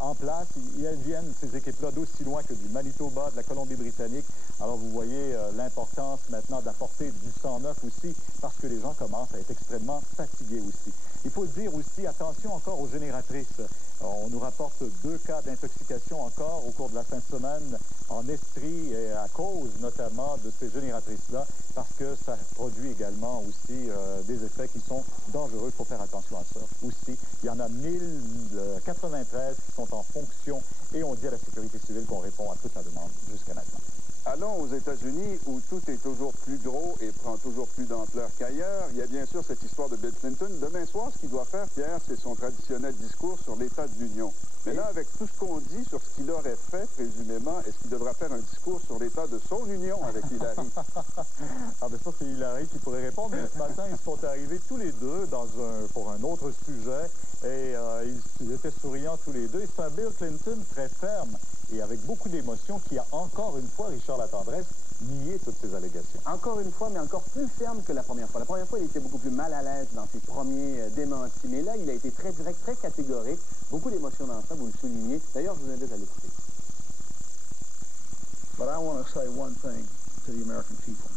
en place. Elles viennent, ces équipes-là, d'aussi loin que du Manitoba, de la Colombie-Britannique. Alors, vous voyez l'importance maintenant d'apporter du sang neuf aussi parce que les gens commencent à être extrêmement fatigués aussi. Il faut dire aussi, attention encore aux génératrices. On nous rapporte 2 cas d'intoxication encore au cours de la fin de semaine en Estrie et à cause notamment de ces génératrices-là parce que ça produit également aussi des effets qui sont dangereux. Il faut faire attention à ça aussi. Il y en a 1093 qui sont en fonction et on dit à la sécurité civile qu'on répond à toute la demande jusqu'à maintenant. Allons aux États-Unis où tout est toujours plus gros et prend toujours plus d'ampleur qu'ailleurs. Il y a bien sûr cette histoire de Bill Clinton. Demain soir, ce qu'il doit faire, Pierre, c'est son traditionnel discours sur l'état de l'Union. Mais là, avec tout ce qu'on dit sur ce qu'il aurait fait, présumément, est-ce qu'il devra faire un discours sur l'état de son union avec Hillary? Ah ben ça, c'est Hillary qui pourrait répondre. Mais ce matin, ils sont arrivés tous les deux pour un autre sujet et ils étaient souriants tous les deux. Et c'est un Bill Clinton très ferme et avec beaucoup d'émotion qui a encore une fois, Richard Latendresse, nié toutes ces allégations. Encore une fois, mais encore plus ferme que la première fois. La première fois, il était beaucoup plus mal à l'aise dans ses premiers démentis. Mais là, il a été très direct, très catégorique. Beaucoup d'émotions dans ça, vous le soulignez. D'ailleurs, je vous invite à l'écouter. But I want to say one thing to the American people.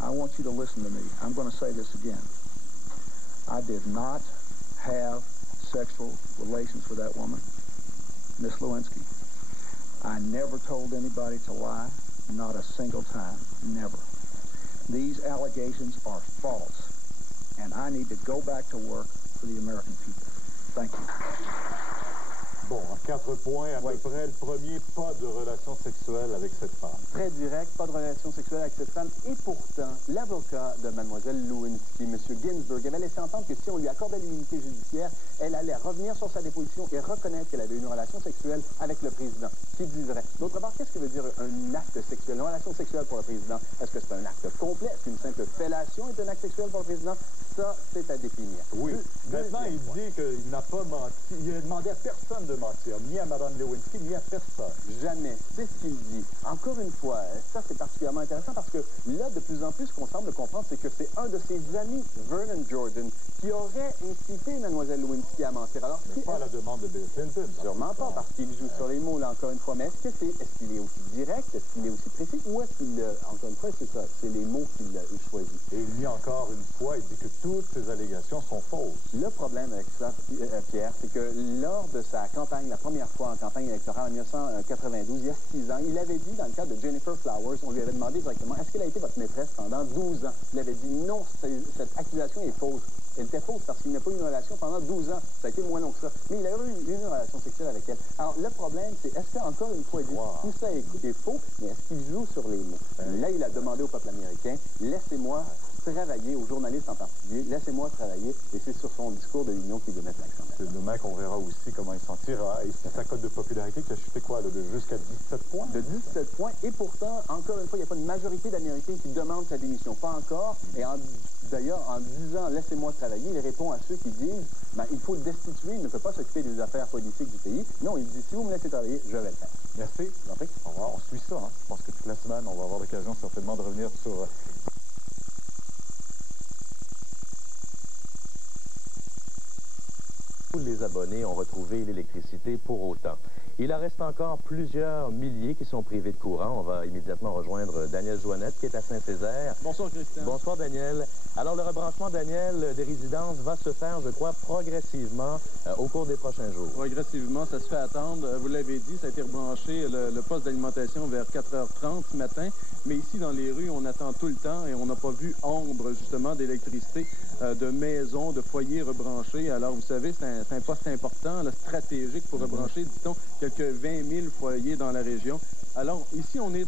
I want you to listen to me. I'm going to say this again. I did not have sexual relations with that woman, Miss Lewinsky. I never told anybody to lie, not a single time, never. These allegations are false, and I need to go back to work for the American people. Thank you. Bon, à 4 points, à peu près, le premier, pas de relation sexuelle avec cette femme. Très direct, pas de relation sexuelle avec cette femme. Et pourtant, l'avocat de Mlle Lewinsky, M. Ginsburg, avait laissé entendre que si on lui accordait l'immunité judiciaire, elle allait revenir sur sa déposition et reconnaître qu'elle avait une relation sexuelle avec le président. Qui dit vrai? D'autre part, qu'est-ce que veut dire un acte sexuel, une relation sexuelle pour le président? Est-ce que c'est un acte complet? Est-ce qu'une simple fellation est un acte sexuel pour le président? Ça, c'est à définir. Oui. Maintenant, il dit qu'il n'a pas menti. Il a demandé à personne de mentir. ni à Mme Lewinsky, ni à personne. Jamais. C'est ce qu'il dit. Encore une fois, ça c'est particulièrement intéressant parce que là, de plus en plus, ce qu'on semble comprendre, c'est que c'est un de ses amis, Vernon Jordan, qui aurait incité Mme Lewinsky à mentir. Alors, mais pas à la demande de Bill Clinton. Sûrement pas, parce qu'il joue sur les mots, là, encore une fois. Mais est-ce qu'il est aussi direct? Est-ce qu'il est aussi précis? Ou est-ce qu'il, encore une fois, c'est ça, c'est les mots qu'il choisit. Et il nie encore une fois, il dit que toutes ces allégations sont fausses. Le problème avec ça, Pierre, c'est que lors de sa campagne, la première fois en campagne électorale en 1992, il y a 6 ans, il avait dit, dans le cas de Jennifer Flowers, on lui avait demandé directement, est-ce qu'elle a été votre maîtresse pendant 12 ans? Il avait dit non, cette accusation est fausse. Elle était fausse parce qu'il n'a pas eu une relation pendant 12 ans. Ça a été moins long que ça. Mais il a eu une relation sexuelle avec elle. Alors, le problème, c'est, est-ce qu'encore une fois, il dit, tout ça est faux, mais est-ce qu'il joue sur les mots? Là, il a demandé au peuple américain, laissez-moi travailler, aux journalistes en particulier, laissez-moi travailler, et c'est sur son discours de l'Union qu'il veut mettre l'accent. C'est demain qu'on verra aussi comment il s'en tirera. Et c'est sa cote de popularité qui a chuté quoi, là, de jusqu'à 17 points? De 17 points, et pourtant, encore une fois, il n'y a pas une majorité d'Américains qui demandent sa démission. Pas encore, et d'ailleurs, en disant « laissez-moi travailler », il répond à ceux qui disent ben, « il faut le destituer, il ne peut pas s'occuper des affaires politiques du pays ». Non, il dit « si vous me laissez travailler, je vais le faire ». Merci. Au revoir. On suit ça. Hein. Je pense que toute la semaine, on va avoir l'occasion certainement de revenir sur... Tous les abonnés ont retrouvé l'électricité pour autant. Il en reste encore plusieurs milliers qui sont privés de courant. On va immédiatement rejoindre Daniel Joannette qui est à Saint-Césaire. Bonsoir, Christian. Bonsoir, Daniel. Alors, le rebranchement, Daniel, des résidences va se faire, je crois, progressivement au cours des prochains jours. Progressivement, ça se fait attendre. Vous l'avez dit, ça a été rebranché, le poste d'alimentation vers 4h30 ce matin. Mais ici, dans les rues, on attend tout le temps et on n'a pas vu ombre, justement, d'électricité, de maisons, de foyers rebranchés. Alors, vous savez, c'est un poste important, là, stratégique pour rebrancher, dit-on, quelques 20 000 foyers dans la région. Alors, ici, on est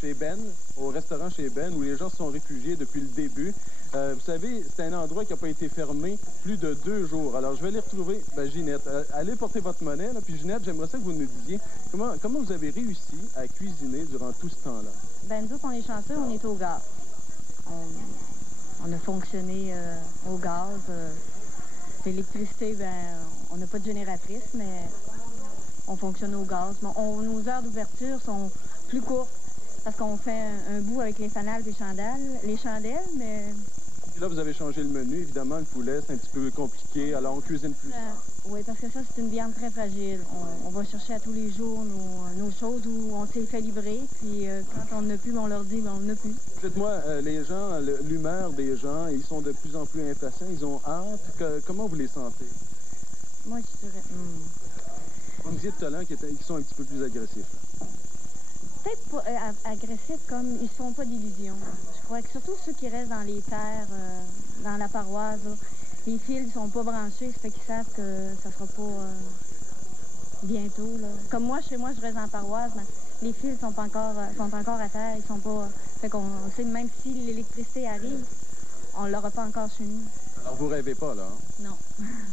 chez Ben, au restaurant chez Ben, où les gens se sont réfugiés depuis le début. Vous savez, c'est un endroit qui n'a pas été fermé plus de 2 jours. Alors, je vais aller retrouver Ginette. Allez porter votre monnaie, là. Puis Ginette, j'aimerais ça que vous nous disiez comment vous avez réussi à cuisiner durant tout ce temps-là. Ben, nous autres, on est chanceux, on est au gaz. On a fonctionné au gaz. L'électricité, ben, on n'a pas de génératrice, mais on fonctionne au gaz. Nos heures d'ouverture sont plus courtes parce qu'on fait un bout avec les fanales et les chandelles, mais... Puis là, vous avez changé le menu. Évidemment, le poulet, c'est un petit peu compliqué. Alors, on cuisine plus. Oui, parce que ça, c'est une viande très fragile. On va chercher à tous les jours nos choses où on s'est fait livrer. Puis quand on n'a plus, on leur dit, ben, on n'a plus. Dites-moi, les gens, l'humeur des gens, ils sont de plus en plus impatients. Ils ont hâte. Comment vous les sentez? Moi, je dirais... On me disait tout à l'heure qu'ils sont un petit peu plus agressifs. Peut-être pas agressifs comme ils ne font pas d'illusions. Je crois que surtout ceux qui restent dans les terres, dans la paroisse, là, les fils ne sont pas branchés, ça fait qu'ils savent que ça ne sera pas bientôt. Là. Comme moi, chez moi, je reste en paroisse, mais les fils sont encore à terre, ils sont pas... Fait qu'on sait même si l'électricité arrive, on ne l'aura pas encore chez nous. Alors, vous rêvez pas, là? Hein? Non.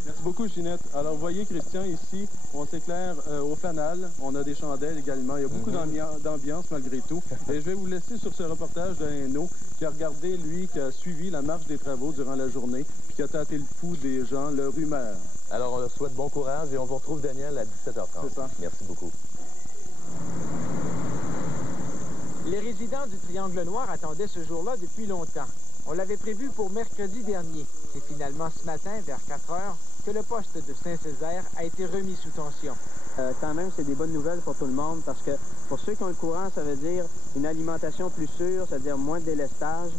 Merci beaucoup, Ginette. Alors, vous voyez, Christian, ici, on s'éclaire au fanal. On a des chandelles également. Il y a beaucoup d'ambiance, malgré tout. Et je vais vous laisser sur ce reportage de Hainaut, qui a regardé, lui, qui a suivi la marche des travaux durant la journée, puis qui a tâté le pouls des gens, leur humeur. Alors, on leur souhaite bon courage et on vous retrouve, Daniel, à 17h30. C'est ça. Merci beaucoup. Les résidents du Triangle Noir attendaient ce jour-là depuis longtemps. On l'avait prévu pour mercredi dernier. C'est finalement ce matin, vers 4 heures, que le poste de Saint-Césaire a été remis sous tension. Quand même, c'est des bonnes nouvelles pour tout le monde parce que pour ceux qui ont le courant, ça veut dire une alimentation plus sûre, c'est-à-dire moins de délestage.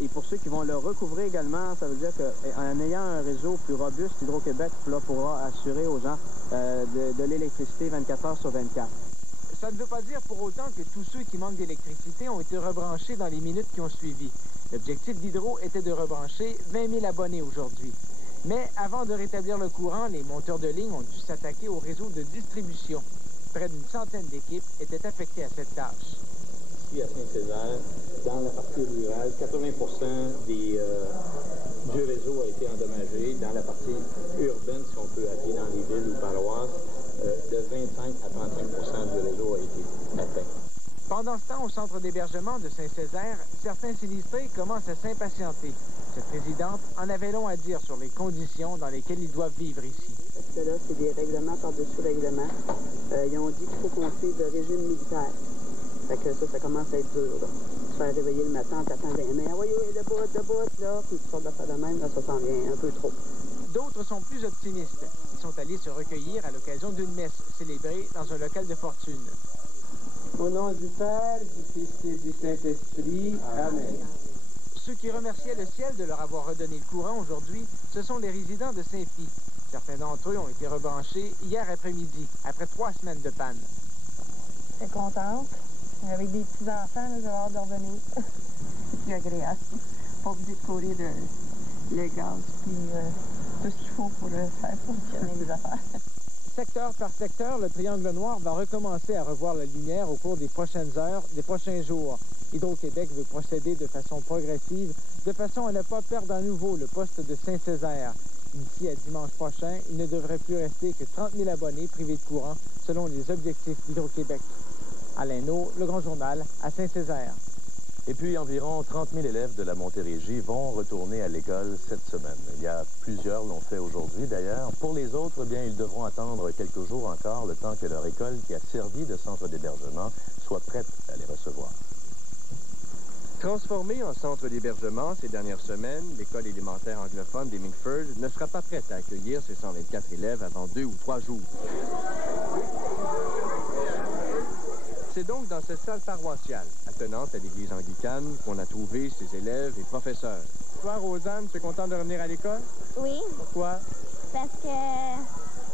Et pour ceux qui vont le recouvrer également, ça veut dire qu'en ayant un réseau plus robuste, Hydro-Québec pourra assurer aux gens de l'électricité 24 heures sur 24. Ça ne veut pas dire pour autant que tous ceux qui manquent d'électricité ont été rebranchés dans les minutes qui ont suivi. L'objectif d'Hydro était de rebrancher 20 000 abonnés aujourd'hui. Mais avant de rétablir le courant, les monteurs de ligne ont dû s'attaquer au réseau de distribution. Près d'une centaine d'équipes étaient affectées à cette tâche. Ici à Saint-Césaire, dans la partie rurale, 80% du réseau a été endommagé. Dans la partie urbaine, si on peut appeler dans les villes ou paroisses, de 25 à 35% du réseau a été atteint. Pendant ce temps, au centre d'hébergement de Saint-Césaire, certains sinistrés commencent à s'impatienter. Cette résidente en avait long à dire sur les conditions dans lesquelles ils doivent vivre ici. là, c'est des règlements par-dessus règlements. Ils ont dit qu'il faut qu'on suive le régime militaire. Fait que ça commence à être dur, là. Se faire réveiller le matin en tapant des mains. Voyez, debout, là. Puis toutes sortes d'affaires de même, là, ça s'en vient un peu trop. D'autres sont plus optimistes. Ils sont allés se recueillir à l'occasion d'une messe célébrée dans un local de fortune. Au nom du Père, du Fils et du Saint-Esprit. Amen. Ceux qui remerciaient le ciel de leur avoir redonné le courant aujourd'hui, ce sont les résidents de Saint-Pie. Certains d'entre eux ont été rebranchés hier après-midi, après 3 semaines de panne. J'étais contente. Avec des petits-enfants, j'ai hâte de revenir. C'est plus agréable. Pas obligé de courir le gaz, puis tout ce qu'il faut pour faire fonctionner les affaires. Secteur par secteur, le triangle noir va recommencer à revoir la lumière au cours des prochaines heures, des prochains jours. Hydro-Québec veut procéder de façon progressive, de façon à ne pas perdre à nouveau le poste de Saint-Césaire. D'ici à dimanche prochain, il ne devrait plus rester que 30 000 abonnés privés de courant, selon les objectifs d'Hydro-Québec. Alain Naud, Le Grand Journal, à Saint-Césaire. Et puis, environ 30 000 élèves de la Montérégie vont retourner à l'école cette semaine. Il y a plusieurs l'ont fait aujourd'hui, d'ailleurs. Pour les autres, bien, ils devront attendre quelques jours encore, le temps que leur école, qui a servi de centre d'hébergement, soit prête à les recevoir. Transformée en centre d'hébergement ces dernières semaines, l'école élémentaire anglophone des Minkford ne sera pas prête à accueillir ses 124 élèves avant 2 ou 3 jours. C'est donc dans cette salle paroissiale, attenante à l'église anglicane, qu'on a trouvé ses élèves et professeurs. Toi, Rosanne, tu es contente de revenir à l'école? Oui. Pourquoi? Parce que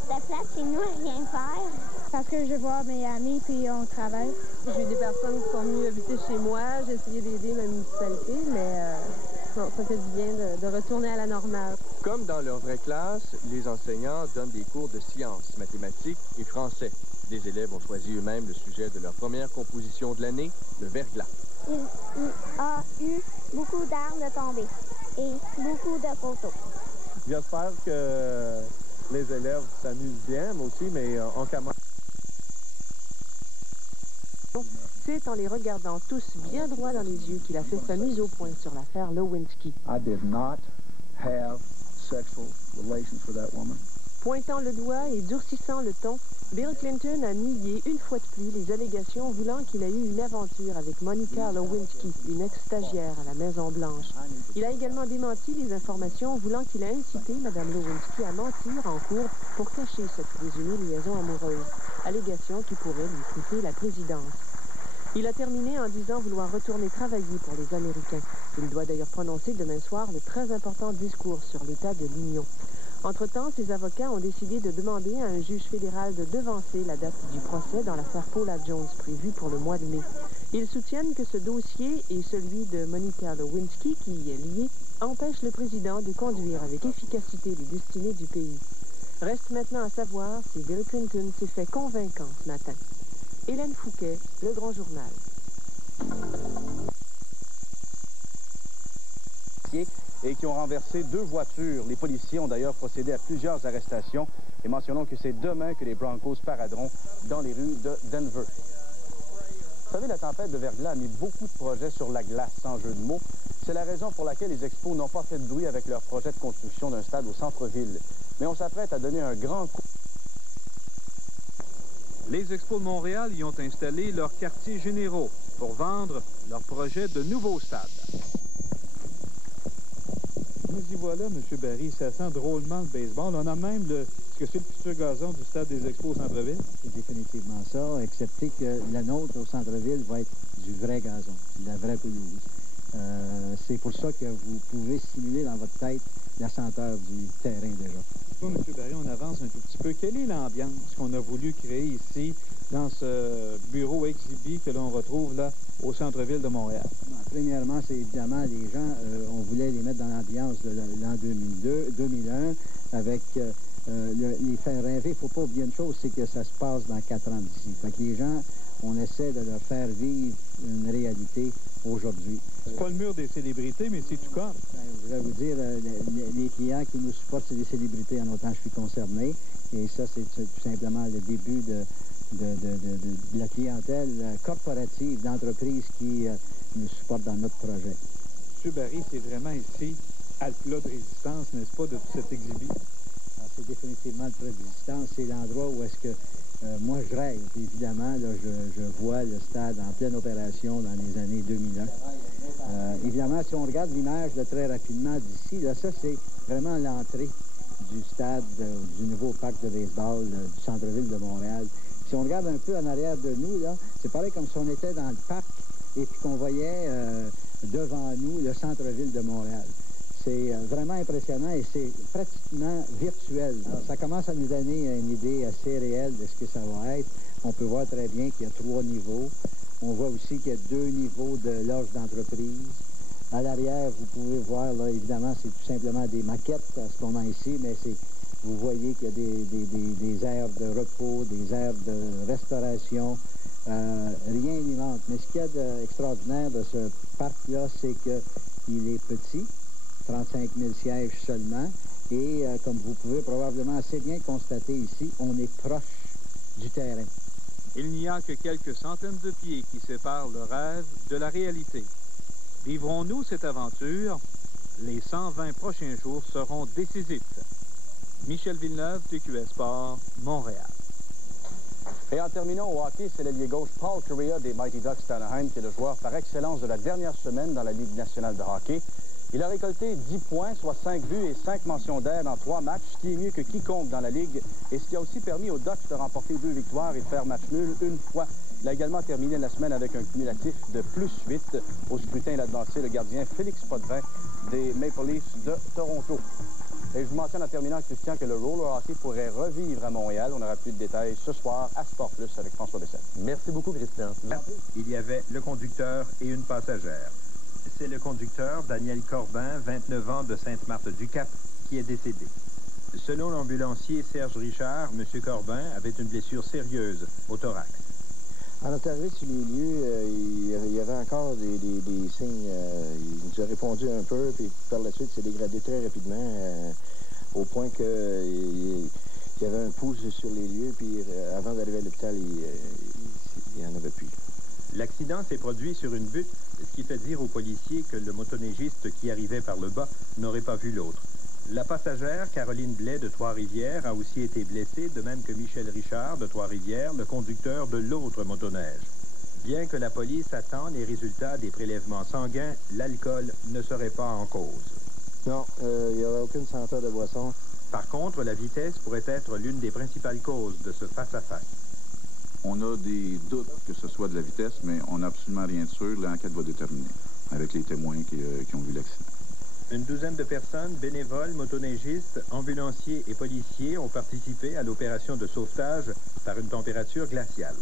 la place chez nous à rien faire. Parce que je vais voir mes amis, puis on travaille. J'ai des personnes qui sont venues habiter chez moi. J'ai essayé d'aider ma municipalité, mais non, ça fait du bien de retourner à la normale. Comme dans leur vraie classe, les enseignants donnent des cours de sciences, mathématiques et français. Les élèves ont choisi eux-mêmes le sujet de leur première composition de l'année, le verglas. Il a eu beaucoup d'arbres tombés et beaucoup de photos. J'espère que les élèves s'amusent bien, moi aussi, mais on commence. C'est en les regardant tous bien droit dans les yeux qu'il a fait sa mise au point sur l'affaire Lewinsky. I did not have sexual relations with that woman. Pointant le doigt et durcissant le ton, Bill Clinton a nié une fois de plus les allégations voulant qu'il a eu une aventure avec Monica Lewinsky, une ex-stagiaire à la Maison-Blanche. Il a également démenti les informations voulant qu'il a incité Mme Lewinsky à mentir en cours pour cacher cette présumée liaison amoureuse, allégation qui pourrait lui coûter la présidence. Il a terminé en disant vouloir retourner travailler pour les Américains. Il doit d'ailleurs prononcer demain soir le très important discours sur l'état de l'Union. Entre-temps, ses avocats ont décidé de demander à un juge fédéral de devancer la date du procès dans l'affaire Paula Jones, prévue pour le mois de mai. Ils soutiennent que ce dossier et celui de Monica Lewinsky, qui y est lié, empêchent le président de conduire avec efficacité les destinées du pays. Reste maintenant à savoir si Bill Clinton s'est fait convaincant ce matin. Hélène Fouquet, Le Grand Journal. Et qui ont renversé 2 voitures. Les policiers ont d'ailleurs procédé à plusieurs arrestations. Et mentionnons que c'est demain que les Broncos paraderont dans les rues de Denver. Vous savez, la tempête de verglas a mis beaucoup de projets sur la glace, sans jeu de mots. C'est la raison pour laquelle les Expos n'ont pas fait de bruit avec leur projet de construction d'un stade au centre-ville. Mais on s'apprête à donner un grand coup. Les Expos de Montréal y ont installé leurs quartiers généraux pour vendre leur projet de nouveau stade. Nous y voilà, M. Barry, ça sent drôlement le baseball. On a même ce que c'est le futur gazon du stade des Expos au centre-ville. C'est définitivement ça, excepté que la nôtre au centre-ville va être du vrai gazon, de la vraie pelouse. C'est pour ça que vous pouvez simuler dans votre tête la senteur du terrain déjà. M. Barry, on avance un tout petit peu. Quelle est l'ambiance qu'on a voulu créer ici, dans ce bureau exhibi que l'on retrouve là au centre-ville de Montréal? Premièrement, c'est évidemment les gens, on voulait les mettre dans l'ambiance de l'an 2001, avec les faire rêver. Il ne faut pas oublier une chose, c'est que ça se passe dans 4 ans d'ici. Fait que les gens, on essaie de leur faire vivre une réalité aujourd'hui. C'est pas le mur des célébrités, mais c'est tout comme. Je voudrais vous dire, les clients qui nous supportent, c'est des célébrités en autant que je suis concerné. Et ça, c'est tout simplement le début de la clientèle corporative, d'entreprises qui nous supportent dans notre projet. M. Barry, c'est vraiment ici, à le plat de résistance, n'est-ce pas, de tout cet exhibit? c'est définitivement le Pré de distance. C'est l'endroit où est-ce que moi je rêve. Évidemment, là, je vois le stade en pleine opération dans les années 2001. Évidemment, si on regarde l'image très rapidement d'ici, là, ça, c'est vraiment l'entrée du stade, du nouveau parc de baseball du centre-ville de Montréal. Si on regarde un peu en arrière de nous, là, c'est pareil comme si on était dans le parc et puis qu'on voyait devant nous le centre-ville de Montréal. C'est vraiment impressionnant et c'est pratiquement virtuel. Alors, ça commence à nous donner une idée assez réelle de ce que ça va être. On peut voir très bien qu'il y a 3 niveaux. On voit aussi qu'il y a 2 niveaux de loges d'entreprise. À l'arrière, vous pouvez voir, là, évidemment, c'est tout simplement des maquettes à ce moment ici, mais vous voyez qu'il y a des aires de repos, des aires de restauration. Rien n'y manque. Mais ce qu'il y a d'extraordinaire de ce parc-là, c'est qu'il est petit. 35 000 sièges seulement. Et comme vous pouvez probablement assez bien constater ici, on est proche du terrain. Il n'y a que quelques centaines de pieds qui séparent le rêve de la réalité. Vivrons-nous cette aventure? Les 120 prochains jours seront décisifs. Michel Villeneuve, TQS Sport, Montréal. Et en terminant au hockey, c'est l'ailier gauche Paul Kariya des Mighty Ducks d'Anaheim qui est le joueur par excellence de la dernière semaine dans la Ligue nationale de hockey. Il a récolté 10 points, soit 5 buts et 5 mentions d'aide en 3 matchs, ce qui est mieux que quiconque dans la Ligue et ce qui a aussi permis aux Ducks de remporter 2 victoires et de faire match nul une fois. Il a également terminé la semaine avec un cumulatif de +8. Au scrutin, il a devancé le gardien Félix Potvin des Maple Leafs de Toronto. Et je vous mentionne en terminant, Christian, que le roller hockey pourrait revivre à Montréal. On aura plus de détails ce soir à Sport Plus avec François Bessette. Merci beaucoup, Christian. Il y avait le conducteur et une passagère. C'est le conducteur, Daniel Corbin, 29 ans, de Sainte-Marthe-du-Cap, qui est décédé. Selon l'ambulancier Serge Richard, M. Corbin avait une blessure sérieuse au thorax. À notre arrivée sur les lieux, il y avait encore des signes. Il nous a répondu un peu, puis par la suite, c'est dégradé très rapidement, au point qu'il y avait un pouce sur les lieux, puis avant d'arriver à l'hôpital, il n'y en avait plus. L'accident s'est produit sur une butte, ce qui fait dire aux policiers que le motoneigiste qui arrivait par le bas n'aurait pas vu l'autre. La passagère, Caroline Blais de Trois-Rivières, a aussi été blessée, de même que Michel Richard de Trois-Rivières, le conducteur de l'autre motoneige. Bien que la police attend les résultats des prélèvements sanguins, l'alcool ne serait pas en cause. Non, il n'y aura aucune senteur de boisson. Par contre, la vitesse pourrait être l'une des principales causes de ce face-à-face. On a des doutes que ce soit de la vitesse, mais on n'a absolument rien de sûr. L'enquête va déterminer, avec les témoins qui ont vu l'accident. Une douzaine de personnes, bénévoles, motoneigistes, ambulanciers et policiers ont participé à l'opération de sauvetage par une température glaciale.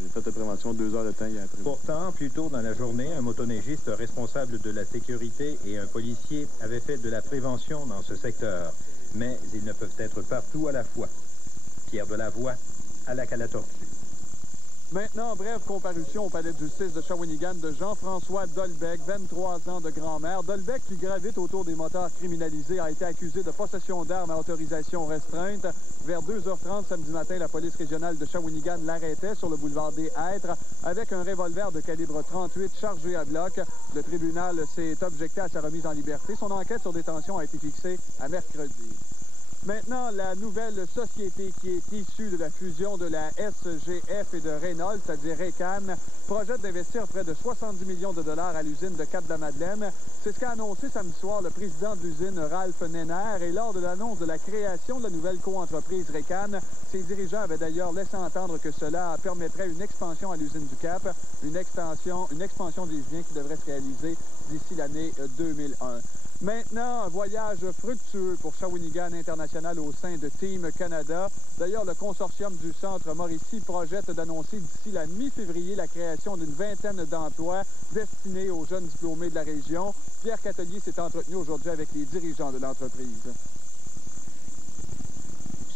J'ai fait la prévention 2 heures de temps hier après. Pourtant, plus tôt dans la journée, un motoneigiste responsable de la sécurité et un policier avaient fait de la prévention dans ce secteur. Mais ils ne peuvent être partout à la fois. Pierre Delavoye, à Lac-à-la-Tortue. Maintenant, brève comparution au palais de justice de Shawinigan de Jean-François Dolbec, 23 ans de grand-mère. Dolbec, qui gravite autour des motards criminalisés, a été accusé de possession d'armes à autorisation restreinte. Vers 2h30 samedi matin, la police régionale de Shawinigan l'arrêtait sur le boulevard des Hêtres avec un revolver de calibre 38 chargé à bloc. Le tribunal s'est objecté à sa remise en liberté. Son enquête sur détention a été fixée à mercredi. Maintenant, la nouvelle société qui est issue de la fusion de la SGF et de Reynolds, c'est-à-dire Récan, projette d'investir près de 70 millions de dollars à l'usine de Cap-de-Madeleine. C'est ce qu'a annoncé samedi soir le président de l'usine, Ralph Nenner. Et lors de l'annonce de la création de la nouvelle coentreprise Récan, ses dirigeants avaient d'ailleurs laissé entendre que cela permettrait une expansion à l'usine du Cap, une expansion des biens qui devrait se réaliser d'ici l'année 2001. Maintenant, un voyage fructueux pour Shawinigan International au sein de Team Canada. D'ailleurs, le consortium du Centre Mauricie projette d'annoncer d'ici la mi-février la création d'une vingtaine d'emplois destinés aux jeunes diplômés de la région. Pierre Catelier s'est entretenu aujourd'hui avec les dirigeants de l'entreprise.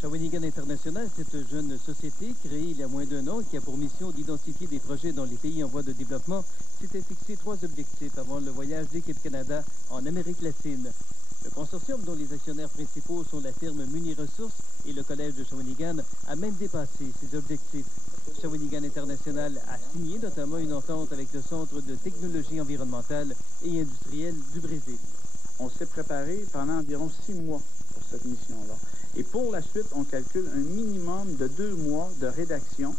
Shawinigan International, c'est une jeune société créée il y a moins d'1 an qui a pour mission d'identifier des projets dans les pays en voie de développement. S'était fixé 3 objectifs avant le voyage d'Équipe Canada en Amérique latine. Le consortium dont les actionnaires principaux sont la firme Muni Ressources et le Collège de Shawinigan a même dépassé ces objectifs. Shawinigan International a signé notamment une entente avec le Centre de technologie environnementale et industrielle du Brésil. On s'est préparé pendant environ 6 mois pour cette mission-là. Et pour la suite, on calcule un minimum de 2 mois de rédaction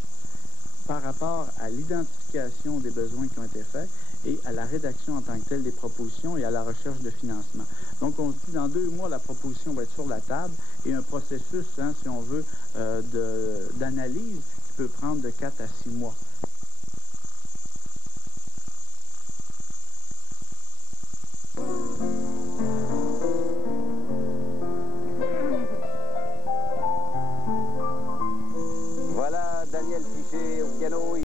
par rapport à l'identification des besoins qui ont été faits et à la rédaction en tant que telle des propositions et à la recherche de financement. Donc, on se dit, dans 2 mois, la proposition va être sur la table et un processus, si on veut, d'analyse qui peut prendre de 4 à 6 mois. Voilà Daniel Piché au piano.